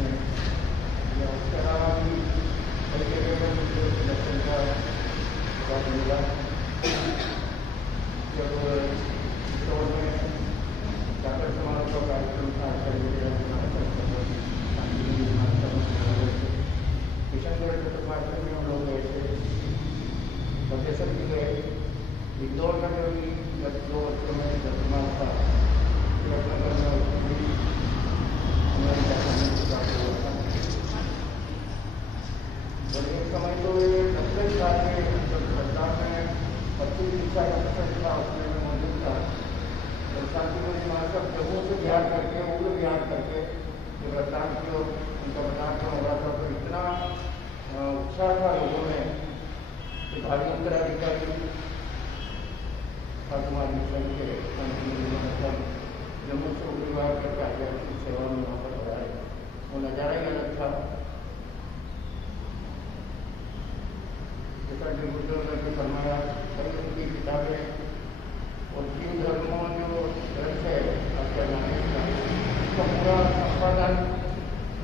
शांति महाराज सब जगहों से ध्यान करके उग्र ध्यान करके जब रतलाम की ओर उनका पदार्पण हो रहा था तो इतना उत्साह था लोगों में कि भारी उत्तराधिकारी फातिमा मिशन के मतलब जम्मू से उग्र विभाग करके आध्यात्मिक सेवा में वहाँ पर हो रहा है, वो नज़ारा ही अलग था। जैसा कि बुजुर्गों ने फरमाया, कई उनकी किताबें और तीन धर्मों जो ग्रंथ है आपका जाने का उसका पूरा संपादन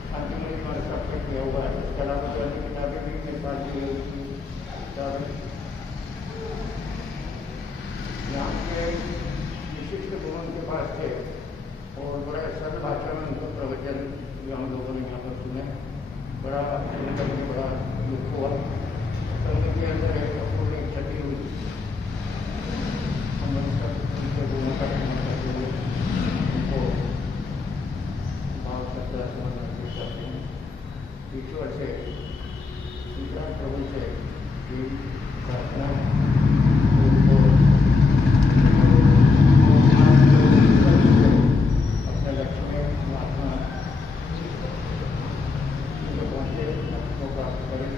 शांतिमणि महाराज साहब ने किया हुआ है। इसके अलावा जो अन्य किताबें भी मेरे पास दी हुई थी किताबें यहाँ के विशिष्ट गुरु के पास थे और बड़ा सरल भाषा में उनका प्रवचन हम लोगों ने यहाँ पर सुने, बड़ा बड़ा दुख हुआ। संघ के अंदर एक अपूर्ण क्षति हुई, हम सब उनके गुणों का सम्मान करते हुए उनको भाव श्रद्धा समर्पण करते हैं। ईश्वर से ईश्वर प्रभु से प्रार्थना उनको अपने लक्ष्य में महात्मा पहुँचे को प्राप्त करें।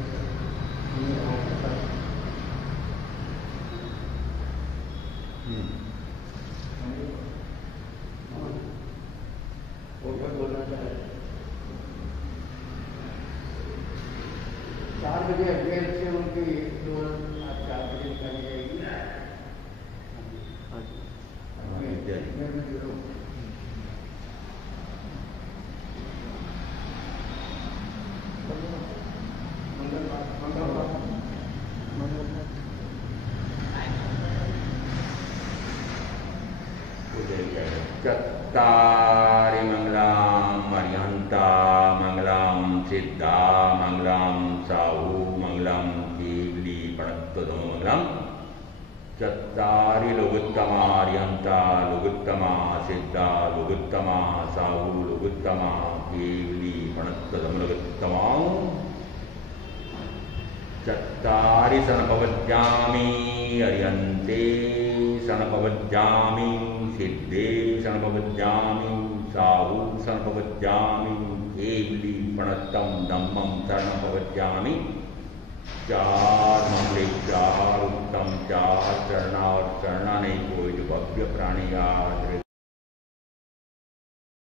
बोलना चाहिए 4 बजे अजमेर से उनकी टूर आज 4 बजे निकाली जाएगी। अजमेर में जुड़ो चत्तारि मंगलम अर्यंता मंगलम सिद्धा मंगलम साहू मंगलम केवली प्रणतोदो मंगलम चत्तारि लोगोत्तमा अर्यंता लोगोत्तमा सिद्धा लोगोत्तमा साहू लोगोत्तमा केवली प्रणतोदो लोगोत्तमा चत्तारि सनपवज्जामि अर्यन्ते सनपवज्जामि सिद्धे सनपवज्जामि साहू सनपवज्जामि केवली प्रणतम धम्मम शरणपवज्जामि 4 मंगले 4 उत्तम 4 चरणा और चरणा नहीं कोई जो भव्य प्राणी याद